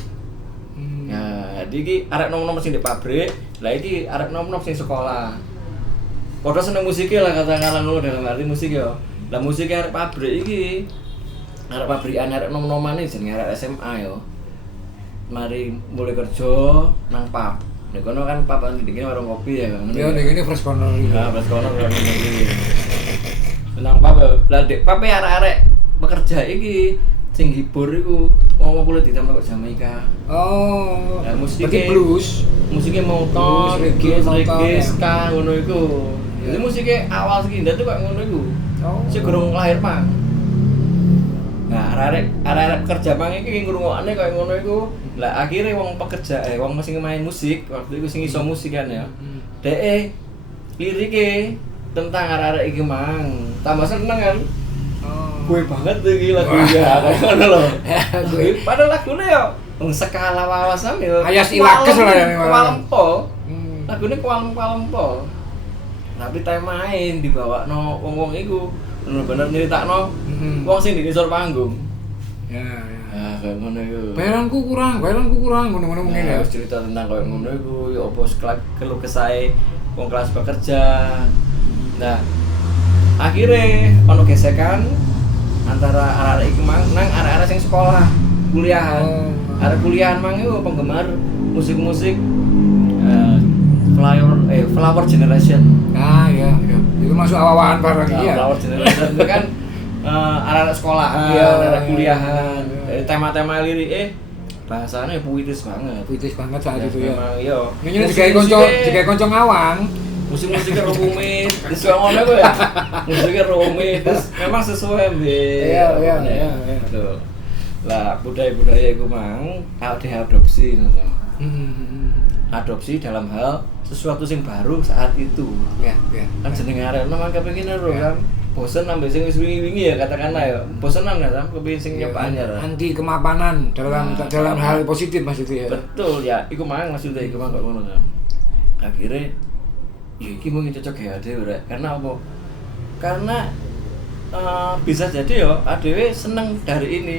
Ya, jadi iki arek nom-nom sing di pabrik, lah iki arek nom-nom sing sekolah. Padha seneng musiknya lah katakanlah ngono dalam arti musik ya. Lah musiknya arek pabrik iki arek pabrikan arek nom-nomane jenenge arek SMA yo. Mari mulai kerja nang pub. Nek kono kan pub kan dikene warung kopi ya kan. Ya nek ini fresh corner iki. Nah, fresh corner warung kopi. Nang pub yo. Lah dek pub arek-arek pekerja iki sing hibur iku wong-wong kulit hitam kok Jamaika. Oh. Lah Berarti blues. Musiknya motor, reggae, ska ngono iku. Jadi musiknya awal sekindat tuh kok ngono iku. Oh. Sing gurung lahir pang. Nah, arek-arek kerja pang iki ngrungokne koyo ngono iku. Lah akhirnya wong pekerja wong sing main musik, waktu itu sing iso musik kan ya. Dek lirike tentang arek-arek iki mang. Tambah seneng kan. Gue banget tuh iki lagu ya, kayak ngono lho. Gue padahal lagune yo skala wawasan yo. Ayas ilakes lah ya. Kualempo. Lagune kualempo. Tapi temain dibawakno wong-wong iku bener-bener nyeritakno wong sing di ngisor panggung. Ya. Ah, kayak ngono iku. Bayaranku kurang, ngono-ngono mungkin ya. Cerita tentang kayak ngono iku ya opo keluh kesahe wong kelas pekerja. Nah, akhirnya ono gesekan antara arek-arek iki mang nang arek-arek sing sekolah, kuliahan. Arek kuliahan mang iku penggemar musik-musik flower generation. Nah, iya. Itu masuk awawan bareng iya. Flower generation itu kan arek-arek sekolahan, arek kuliahan. Tema-tema lirik bahasanya puitis banget. Puitis banget saat itu ya. Memang iya. Ini digawe kanca ngawang. Musik-musiknya rumit, terus ngono ku ya. Musiknya rumit, terus memang sesuai mbek. Iya. Tuh. Lah budaya-budaya iku mang diadopsi ngono. Adopsi dalam hal sesuatu sing baru saat itu. Ya. Kan jenenge arek memang kepengin ero kan. Bosen ambek sing wis wingi-wingi ya katakanlah ya. Bosenan ya kan kepengin sing nyoba anyar. Anti kemapanan dalam hal positif maksudnya ya. Betul ya, iku mang maksudnya iku mang kok ngono kan. Akhirnya ya iki mungkin cocok ya dhewe rek. Karena apa? Karena bisa jadi ya adewe seneng dari ini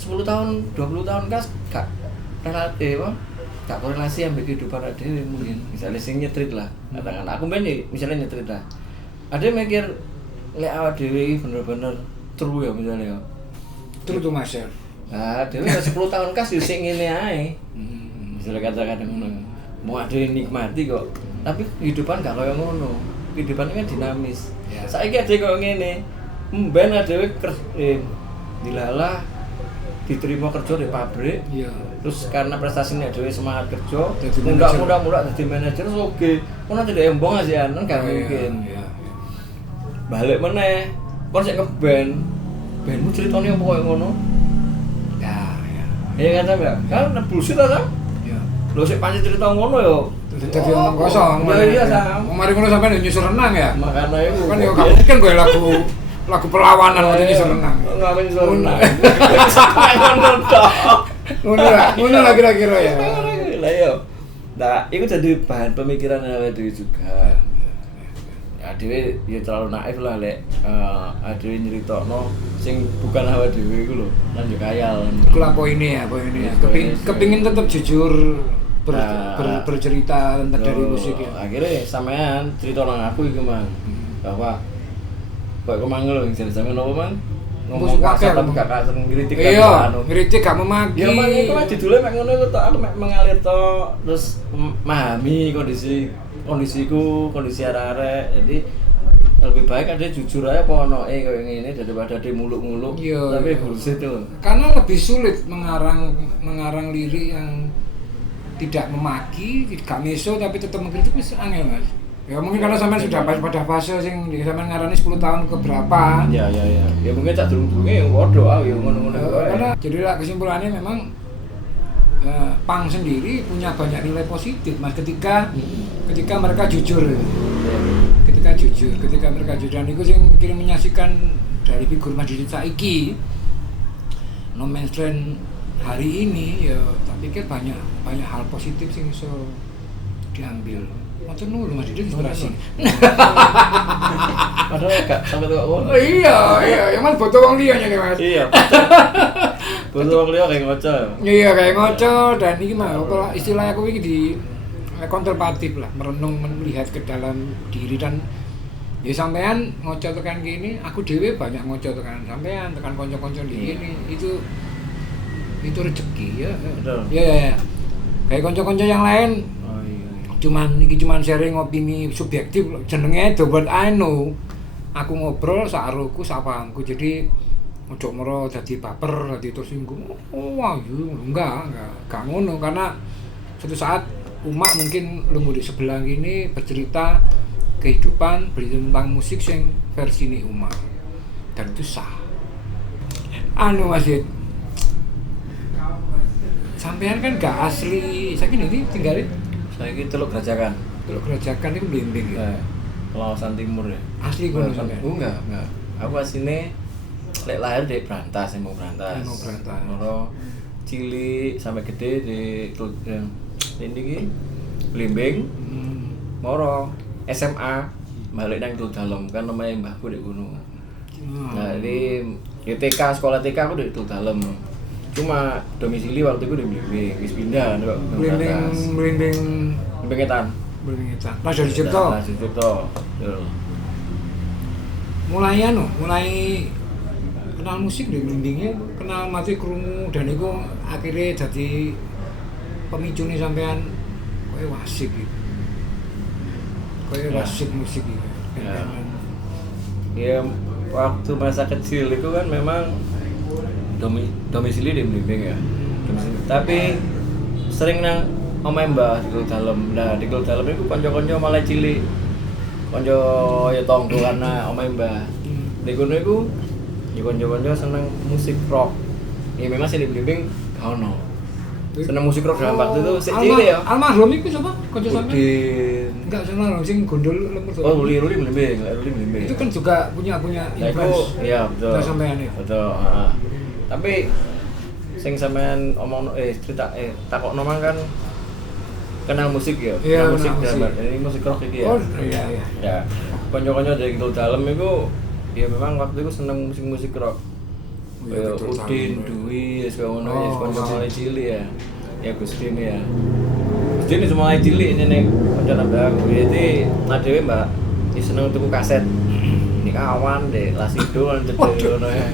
10 tahun, 20 tahun kas gak relatif gak korelasi ambek kehidupan adewe mungkin. Misalnya sing nyetrit lah. Katakan aku ben misalnya nyetrit lah. Adewe mikir lek awak dhewe bener-bener true ya misalnya ya. True to myself. Nah, dhewe 10 tahun kas yo sing ngene ae. Misalnya katakan ngono. Mau adewe nikmati kok. Tapi kehidupan gak kaya ngono. Kehidupan kan dinamis. Ya. Saiki ade kok ngene. Ben adewe dilalah diterima kerja di pabrik. Iya. Terus karena prestasinya adewe semangat kerja, Jadi mudah-mudah dadi manajer oke. Ono tidak embong aja kan gak mungkin. Iya. Balik meneh. Kon sik ngeband. Bandmu ceritane opo koyo ngono? Ya. Iya kan ya? Kan bullshit ta, Sam? Iya. Lho sik pancen cerita ngono yo. Dadi omong kosong. Iya, Sam. Mari ngono sampean nyusul renang ya. Makanya itu Kan yo gak mungkin gue lagu perlawanan waktu nyusul renang. Ngapain nyusul renang? Ngono tok. Ngono lah kira-kira ya. Lah yo. Nah, itu jadi bahan pemikiran awake dhewe juga. Ya dhewe ya terlalu naif lah lek dhewe nyeritokno sing bukan awake dhewe iku lho. Lan yo khayal. Iku lah poinnya ya. Kepingin tetap jujur bercerita tentang dari musik ya. Akhirnya sampean cerita nang aku iku mang bahwa kok mang lho sing sampean opo mang ngomong kasar tapi gak kasar ngritik kan iya, ngritik gak memaki. Ya mang iku lah judule mek ngono iku tok aku mek mengalir tok terus memahami kondisi kondisi arek-arek. Jadi lebih baik ada jujur aja apa ono kayak ngene daripada ada muluk-muluk. Tapi bullshit itu. Karena lebih sulit mengarang lirik yang tidak memaki, tidak meso tapi tetap mengkritik wis angel Mas. Ya mungkin karena sampean sudah pada fase sing sampean ngarani 10 tahun ke berapa. Ya. Ya mungkin cak durung-durunge waduh ya ngono-ngono wae. Karena jadilah kesimpulannya memang punk sendiri punya banyak nilai positif Mas ketika mereka jujur. Ketika mereka jujur dan itu sing kirim menyaksikan dari figur Mas Didit saiki No Man's Land hari ini ya tak pikir banyak hal positif sing iso diambil. Macam nulu Mas Didit inspirasi. Padahal gak sampai tuh. Oh iya, yang Mas foto wong liya nih Mas. Iya. Foto wong liya kayak ngoco. Iya kayak ngoco dan iki mah kalau istilah aku iki di kontemplatif lah, merenung melihat ke dalam diri dan ya sampean ngoco tekan gini, aku dhewe banyak ngoco tekan sampean, tekan kanca-kanca di gini, itu rezeki ya. Betul. Iya. Kayak kanca-kanca yang lain cuman sharing opini subjektif jenenge Dobot I know. Aku ngobrol saruku sapaanku. Jadi ojo moro dadi baper, dadi tersinggung. Oh, wah, enggak ngono karena suatu saat Umak mungkin lungguh di sebelah ini bercerita kehidupan bercerita tentang musik yang versi ini Umak dan itu sah. Mas Yid, sampean kan gak asli, saya ini tinggalin. Saya ini Teluk Grajakan. Teluk Grajakan itu Blimbing ya. Kawasan timur ya. Asli kono sampean. Enggak. Aku asline lek lahir di Brantas, mau Brantas. Moro cilik sampai gede di ini Blimbing. Moro SMA balik nang Tul Dalem kan namanya mbahku di gunung. Nah, di TK sekolah TK aku di Tul Dalem. Cuma domisili waktu itu di Blimbing, wis pindah kok. Blimbing Etan. Pas dari Cipto. Mulai kenal musik di Blimbingnya, kenal mati krungu dan itu akhirnya jadi pemicu nih sampean kowe wasik gitu. Kowe wasik musik gitu. Ya waktu masa kecil itu kan memang domisili di Blimbing ya. Tapi sering nang omahe Mbah di Tul Dalem. Nah, di Tul Dalem iku kanca-kanca malah cilik. Kanca ya tonggo karena omahe Mbah. Di kono iku ya kanca-kanca seneng musik rock. Ya memang sing di Blimbing gak ono. Seneng musik rock dalam waktu itu sik cilik ya. Almarhum iku sapa? Kanca sampean? Enggak seneng sing gondol lemur. Oh, Ruli Blimbing. Itu kan juga punya influence. Iya, betul. Nah, sampean iki. Betul, tapi sing sampean omong cerita takokno mang kan kenal musik ya. Iya, musik musik. ini musik rock iki ya. Oh, iya. Ya. Kanca-kanca dari Tul Dalem iku ya memang waktu itu seneng musik rock. Ya Udin, Dwi, wis ngono wis kanca mulai cilik ya. Ya Gustin ya. Gustin wis mulai cilik ning kanca nambah aku. Jadi dhewe Mbak, seneng tuku kaset. Ini kawan deh, Lasido lan cedek ngono ya.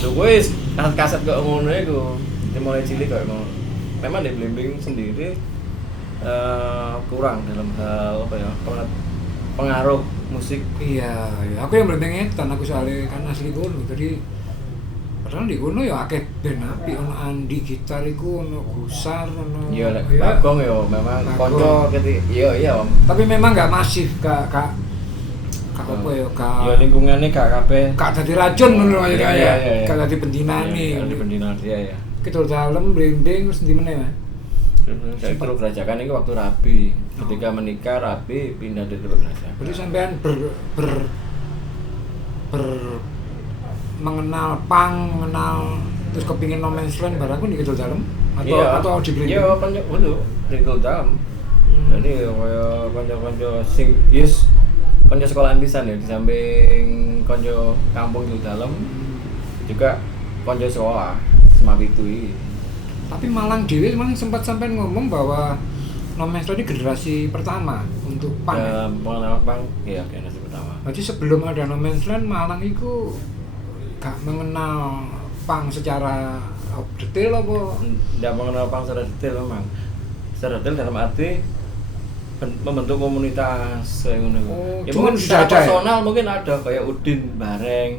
Lho wis kaset kok ngono iku. Mulai cilik kok ngono. Memang di Blimbing sendiri kurang dalam hal apa ya? Pengaruh musik. Iya, aku yang Blimbing Etan aku soalnya kan asli kono. Jadi padahal di kono ya akeh band apik ono Andi gitar iku ono Gusar ono. Iya, Bagong ya memang kanca iya. Tapi memang enggak masif, gak apa ya, ya lingkungannya gak kabeh. Gak dadi racun ngono ya. Iya. Gak dadi bendinane. Di bendinane ya. Tul Dalem Blimbing terus ndi meneh, Mas? Saya Teluk Grajakan ini waktu rabi. Ketika menikah rabi pindah di Teluk Grajakan. Berarti sampean mengenal terus kepingin No Man's Land barangku di Tul Dalem atau di Blimbing? Iya, kan di Tul Dalem. Jadi kaya kanca-kanca sing kanca sekolahan pisan ya di samping kanca kampung Tul Dalem juga kanca sekolah sama itu. Tapi Malang dhewe memang sempat sampai ngomong bahwa No Man's Land ini generasi pertama untuk punk. Ya, mengenal punk iya generasi pertama. Berarti sebelum ada No Man's Land Malang itu gak mengenal punk secara detail apa? Tidak mengenal punk secara detail memang. Secara detail dalam arti membentuk komunitas kayak ngono. Oh, Ya cuman mungkin sudah secara ada ya? personal mungkin ada kayak Udin bareng,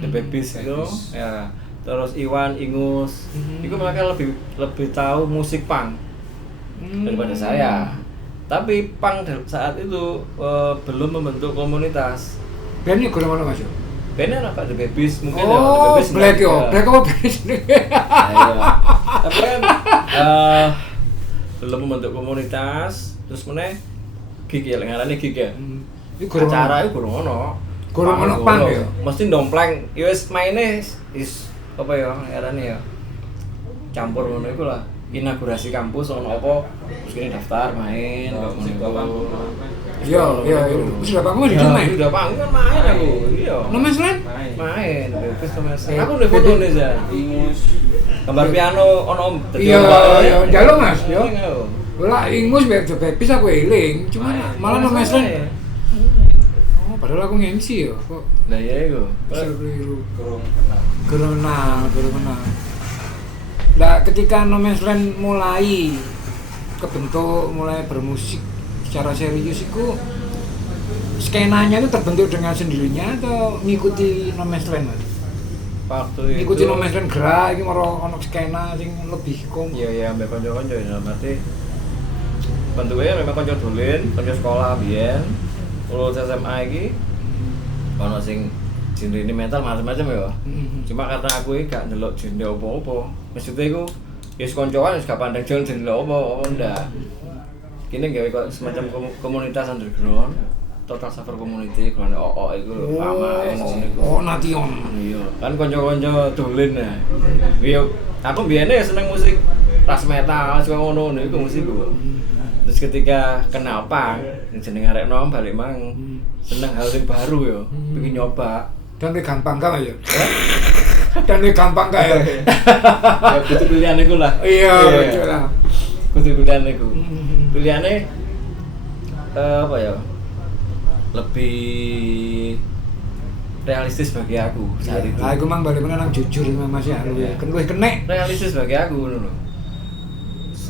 The Babies itu, ya. Terus Iwan, Ingus, itu mereka lebih tahu musik punk daripada saya. Tapi punk saat itu belum membentuk komunitas. Bandnya kurang mana Mas? Bandnya apa? The Babies mungkin Oh, ya. The Babies Black yo, Black apa Babies? Iya. Tapi kan belum membentuk komunitas, terus meneh gig ya, ngarane gig ya. Acara itu kurang ono. Kurang ono punk ya. Mesti dompleng, ya wis maine is apa ya ngarane ya. Campur ngono iku lah. Inaugurasi kampus ono apa, terus kene daftar main, kok ngono. Iya. Sudah panggung di rumah. Sudah panggung kan main aku. Iya. Nomes lan? Main, bebas Nomes. Aku ndek fotone ya. Ingus. Gambar piano ono dadi Iya, ya. njaluk Mas, yo. Lah Ingus bebas aku eling, cuma malah Nomes lan. Oh, padahal aku nge-MC yo. Kok Lah iya iku. keliru. Kurang kenal. Nah, ketika No Man's Land mulai kebentuk, mulai bermusik secara serius itu skenanya itu terbentuk dengan sendirinya atau ngikuti No Man's Land? Waktu itu Ngikuti No Man's Land gerak, ini mau ono skena sing lebih kom. Iya, ambek kanca-kanca ya berarti bentuknya memang kanca dolen, kanca sekolah biyen. Lulus SMA iki ono sing genre ini metal macam-macam ya. Cuma karena aku iki gak ndelok genre apa-apa. Maksudnya iku ya kancoan wis gak pandang genre apa ndak. Kini gawe kok semacam komunitas underground, Total Suffer Community, kalau OO iku lho, lama ngono iku. Oh, Nation. Iya, kan kanca-kanca dolen ya. Iya, aku biyene seneng musik ras metal, suka ngono iku musikku. Terus ketika kenal punk, jeneng arek nom balik mang. Seneng hal yang baru ya, pengen nyoba. Dan ini gampang gak ya? Dan ini gampang gak ya? Ya butuh pilihan iku lah. Iya, betul lah. Butuh pilihan iku. Pilihannya apa ya? Lebih realistis bagi aku saat itu. Lah, aku mang balik mana nang jujur Mas ya. Kan luwih kenek. Realistis bagi aku ngono lho.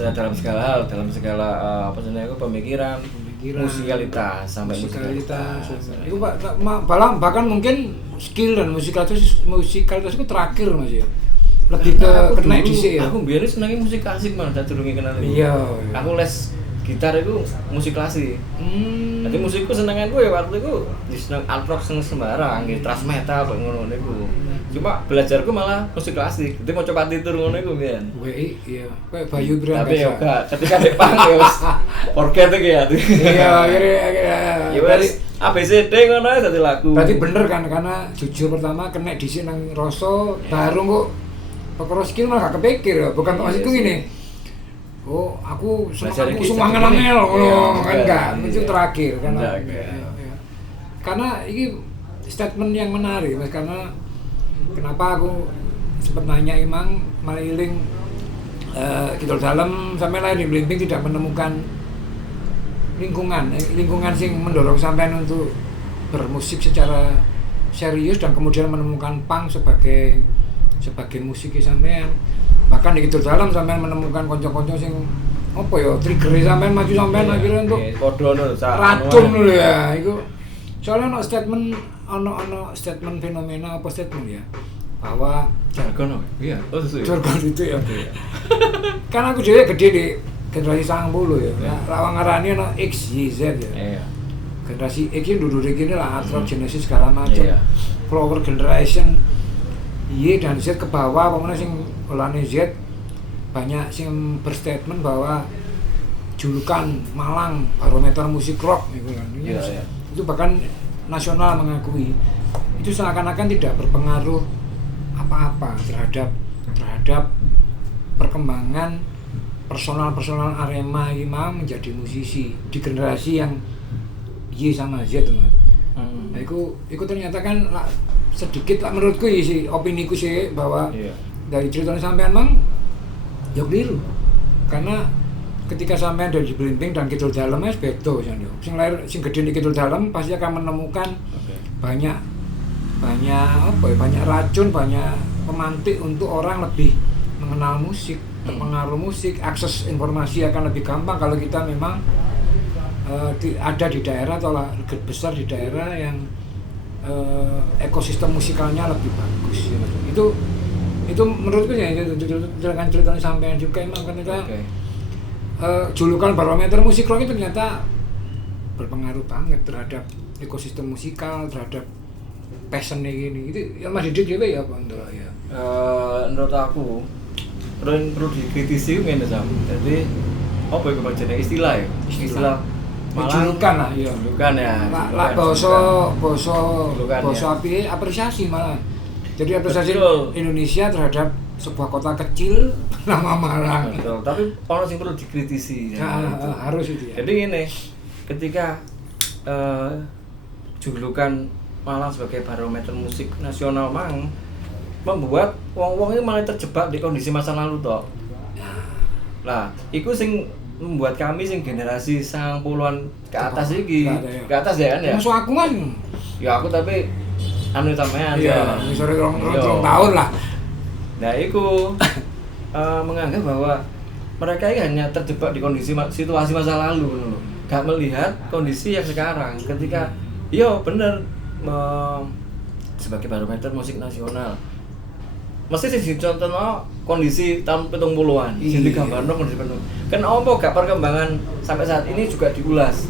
Dalam segala hal, dalam segala apa jenenge pemikiran, musikalitas sampai musikalitas. Itu bahkan mungkin skill dan musikalitas itu terakhir Mas ya. Lebih ke kena dhisik ya. Aku biyen senenge musik klasik malah durunge kenal itu. Iya. Aku les gitar itu musik klasik. Jadi musikku senenganku ya waktu itu seneng art rock seneng sembarang, gitu, thrash metal kok ngono niku. Cuma belajarku malah musik klasik. Jadi mau coba titur ngono iku biyen. Iya. Kayak Bayu Brand. Tapi ya enggak, ketika di pang ya wis forget iki ya. Iya, ya wis ABCD ngono ae dadi lagu. Berarti bener kan karena jujur pertama kena dhisik nang rasa baru kok perkara skill malah gak kepikir ya. Bukan maksudku gini. Oh, aku semangat angel ngono kan enggak, itu terakhir kan. Karena ini statement yang menarik Mas, karena kenapa aku sempat nanya Imang Maliling Kidul Dalem sampai lahir di Blimbing tidak menemukan lingkungan sing mendorong sampean untuk bermusik secara serius dan kemudian menemukan punk sebagai musik sampean. Bahkan di Kidul Dalem sampean menemukan konco-konco sing apa ya trigger sampean maju sampean akhirnya untuk racun lho ya iku. Soalnya ono statement fenomena apa statement ya bahwa jargon iya jargon itu ya. Kan aku dhewe gede di generasi 90 ya. Lawang ngarani ono X Y Z ya. Iya. Generasi X itu duduk gini lah Art Rock Genesis segala macam. Flower Generation Y dan Z ke bawah pokoknya sing olane Z banyak sing berstatement bahwa julukan Malang barometer musik rock gitu kan. Itu bahkan nasional mengakui. Itu seakan-akan tidak berpengaruh apa-apa terhadap perkembangan personal Arema Imam menjadi musisi di generasi yang Y sama Z Mas. Nah, itu ternyata kan sedikit lah menurutku sih opiniku sih bahwa dari cerita sampean Mang ya keliru. Karena ketika sampean dari Blimbing dan Kidul Dalem wis beda sing gede di Kidul Dalem pasti akan menemukan banyak racun, banyak pemantik untuk orang lebih mengenal musik, terpengaruh musik, akses informasi akan lebih gampang kalau kita memang ada di daerah atau besar di daerah yang ekosistem musikalnya lebih bagus ya. Itu menurutku ya dengan ceritanya sampean juga emang ternyata julukan barometer musik rock itu ternyata berpengaruh banget terhadap ekosistem musikal, terhadap passion ini. Itu ya Mas Didit juga ya apa ya? Menurut aku perlu dikritisi ngene Sam. Jadi apa iku bacane istilah ya? Istilah julukan lah ya. Julukan ya. Lah basa api apresiasi malah. Jadi apresiasi Indonesia terhadap sebuah kota kecil nama Malang. Betul. Tapi ono sing perlu dikritisi. Harus itu ya. Jadi ini ketika julukan Malang sebagai barometer musik nasional membuat wong-wong ini malah terjebak di kondisi masa lalu toh. Lah, iku sing membuat kami sing generasi 90-an ke atas iki. Ke atas ya kan ya. Masuk aku kan. Ya aku tapi anu sampean ya. Misore rong tahun lah. Nah, iku menganggap bahwa mereka ini hanya terjebak di kondisi situasi masa lalu loh. Gak melihat kondisi yang sekarang ketika bener sebagai barometer musik nasional mesti sing dicontohno kondisi tahun 70-an sing digambarno kondisi penuh kan opo gak perkembangan sampai saat ini juga diulas.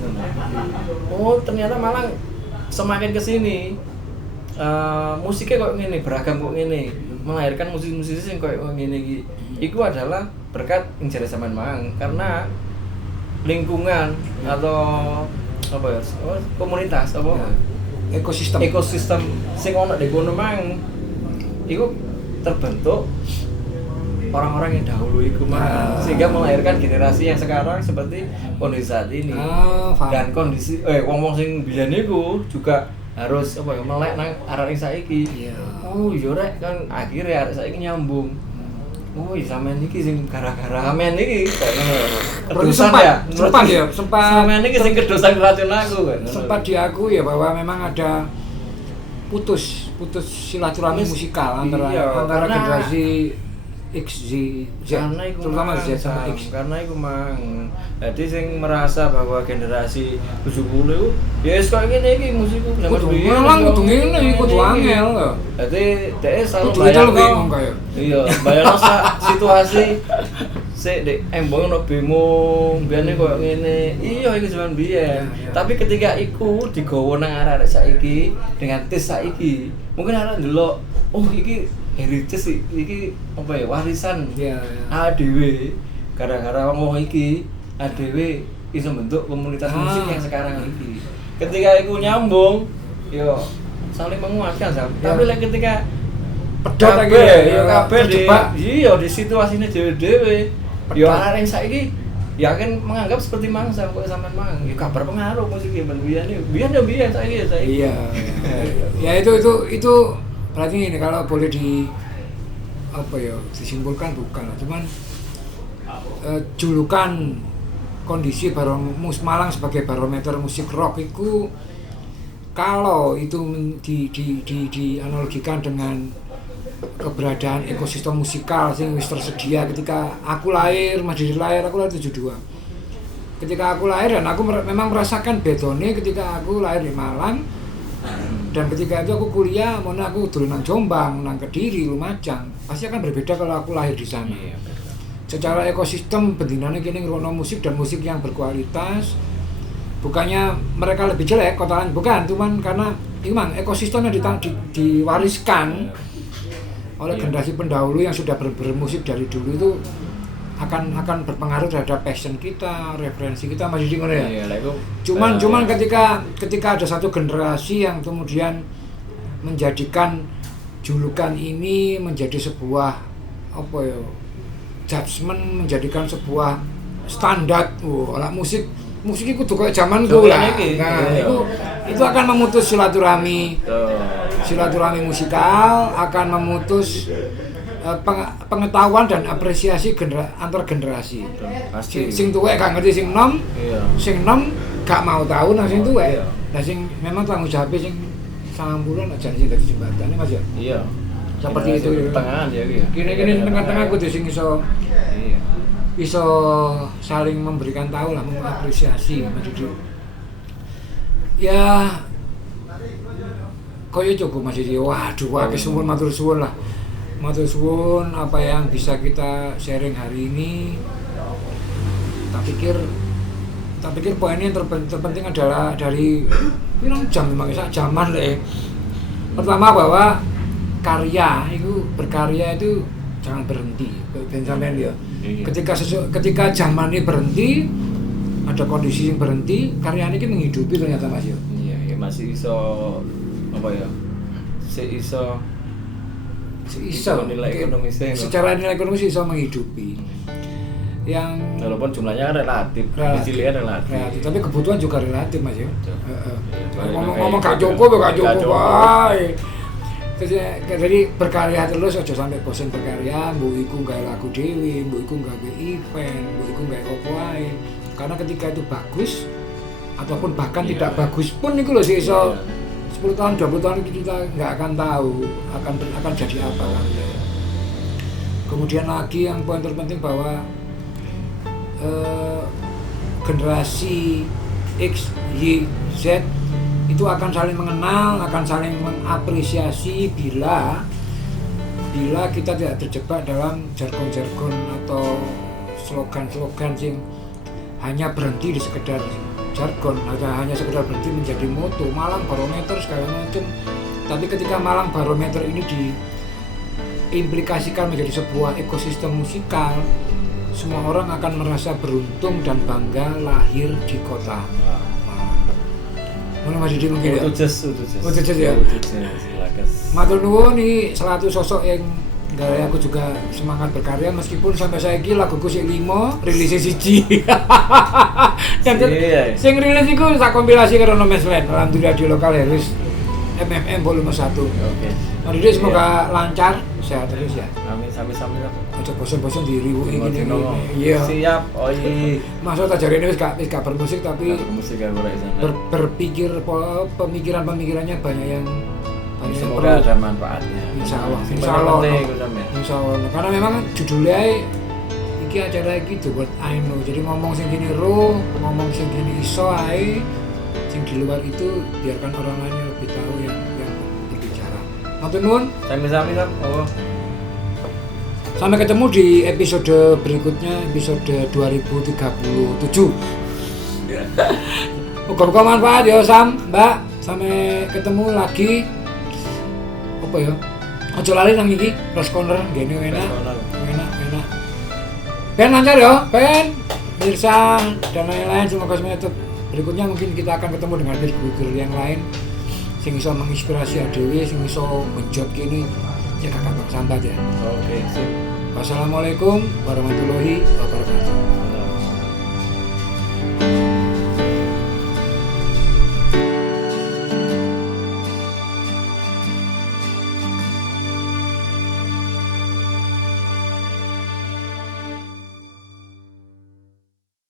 Oh ternyata Malang semakin kesini musiknya kok ngene beragam kok ngene melahirkan musisi-musisi yang kok ngene iki iku adalah berkat injare sampean Mang karena lingkungan atau apa ya komunitas apa ekosistem sing ono di kono mang iku terbentuk orang-orang yang dahulu iku sehingga melahirkan generasi yang sekarang seperti kondisi saat ini. Dan kondisi wong-wong sing biyen iku juga harus apa ya melek nang arek saiki. Oh iya rek kan akhirnya arek saiki nyambung. Oh iya sampean iki sing gara-gara sampean iki kedosan ya. Sempat sampean iki sing kedosan racun aku kan. Sempat diakui ya bahwa memang ada putus silaturahmi musikal antara generasi X, Z, terutama Z sama X. Karena itu mang, jadi sing merasa bahwa generasi 70 ya wis kok ngene iki musikku zaman biyen. Kudu ngene, kudu angel lho. Dadi dhek selalu bayangno kaya. Iya, bayangno situasi sik dek embong ono bemo biyen koyo ngene. Iya iki zaman biyen. Tapi ketika iku digawa nang arek-arek saiki dengan tes saiki, mungkin arek ndelok oh iki heritage iki apa ya warisan ADW gara-gara wong iki ADW iso bentuk komunitas musik yang sekarang iki ketika iku nyambung yo saling menguatkan tapi lek ketika pedot lagi ya kabeh di situasine dhewe-dhewe yo arek saiki ya kan menganggap seperti mangsa kok sampean mang ya kabar pengaruh musik biyen saiki iya ya itu berarti ini kalau boleh disimpulkan bukan, cuman julukan kondisi Malang sebagai barometer musik rock itu kalau itu dianalogikan dengan keberadaan ekosistem musikal yang wis tersedia ketika aku lahir, Mas Didit lahir, aku lahir 72. Ketika aku lahir dan aku memang merasakan bedone ketika aku lahir di Malang. Dan ketika itu aku kuliah, aku dulu nang Jombang, nang Kediri, Lumajang, pasti akan berbeda kalau aku lahir di sana. Secara ekosistem bendinane kene ngrungokno musik dan musik yang berkualitas. Bukannya mereka lebih jelek, kota lain bukan, cuman karena memang ekosistemnya diwariskan oleh generasi pendahulu yang sudah bermusik dari dulu itu akan berpengaruh terhadap passion kita, referensi kita masih di ngono ya. Cuman ketika ada satu generasi yang kemudian menjadikan julukan ini menjadi sebuah judgement, menjadikan sebuah standar. Musik itu kudu koyo zamanku lah. Nah, itu akan memutus silaturahmi musikal, akan memutus pengetahuan dan apresiasi antar generasi. Sing tuwek gak ngerti sing nom, sing nom gak mau tahu nang sing tuwek. Nah sing memang tanggung jawab sing 90-an aja sing dadi jembatane Mas ya. Iya. Seperti itu tengahan ya iki. Kene tengah-tengah kudu sing iso saling memberikan tahu lah, mengapresiasi. Ya kaya cukup Mas Didi. Waduh, akeh suwun matur suwun lah. Matur suwun apa yang bisa kita sharing hari ini. Tak pikir poinnya yang terpenting adalah dari pirang jam memang sak jaman lek. Pertama bahwa berkarya itu jangan berhenti. Ben sampean ya. Ketika zaman ini berhenti, ada kondisi yang berhenti, karya ini menghidupi ternyata Mas ya. Iya, ya masih iso apa ya? Iso nilai ekonomisnya. Secara nilai ekonomis iso menghidupi. Yang walaupun jumlahnya relatif. Tapi kebutuhan juga relatif Mas ya. Ngomong gak gitu. cukup wae. Jadi berkarya terus aja sampai bosan berkarya, mbok iku gawe lagu dhewe, mbok iku gawe event, mbok iku gawe opo wae. Karena ketika itu bagus ataupun bahkan tidak bagus pun itu loh sih iso 10 tahun, 20 tahun kita nggak akan tahu akan jadi apa kan. Kemudian lagi yang poin terpenting bahwa generasi X, Y, Z itu akan saling mengenal, akan saling mengapresiasi bila kita tidak terjebak dalam jargon-jargon atau slogan-slogan yang hanya berhenti di sekedar jargon, hanya sekedar berhenti menjadi moto, Malang Barometer segala macam. Tapi ketika Malang Barometer ini diimplikasikan menjadi sebuah ekosistem musikal, semua orang akan merasa beruntung dan bangga lahir di kota. Mana Mas Didi mungkin ya? Utujes ya? Matur nuwun nih selaku sosok yang gawe aku juga semangat berkarya meskipun sampai saiki laguku sik 5, rilis 1. Sing rilis iku sak kompilasi karo No Man's Land, alhamdulillah di lokal Harus MMM volume 1. Oke. Mas Didi semoga lancar, sehat terus ya. Amin, sami-sami lah. Aja bosan-bosan diriwuki ngene. Iya. Siap. Maksud aja ini wis gak bermusik tapi bermusik gak ora sana. Berpikir pemikiran-pemikirannya banyak yang semoga ada manfaatnya. Insyaallah. Karena memang judulnya iki acara iki buat I know. Jadi ngomong sing gini ngomong sing gini iso ae. Sing di luar itu biarkan orang lain yang lebih tahu yang berbicara. Matur nuwun. Sami-sami kan. Sampai ketemu di episode berikutnya, episode 2037. Moga-moga manfaat ya Sam, Mbak. Sampai ketemu lagi. Apa ya? Ojo lali nang iki, Rose Corner, gene enak. Ben lancar ya, Ben. Mirsa dan lain-lain semoga semuanya berikutnya mungkin kita akan ketemu dengan figur yang lain sing iso menginspirasi dhewe, sing iso menjot kene ya kakak sambat ya. Oke, sip. Wassalamualaikum warahmatullahi wabarakatuh.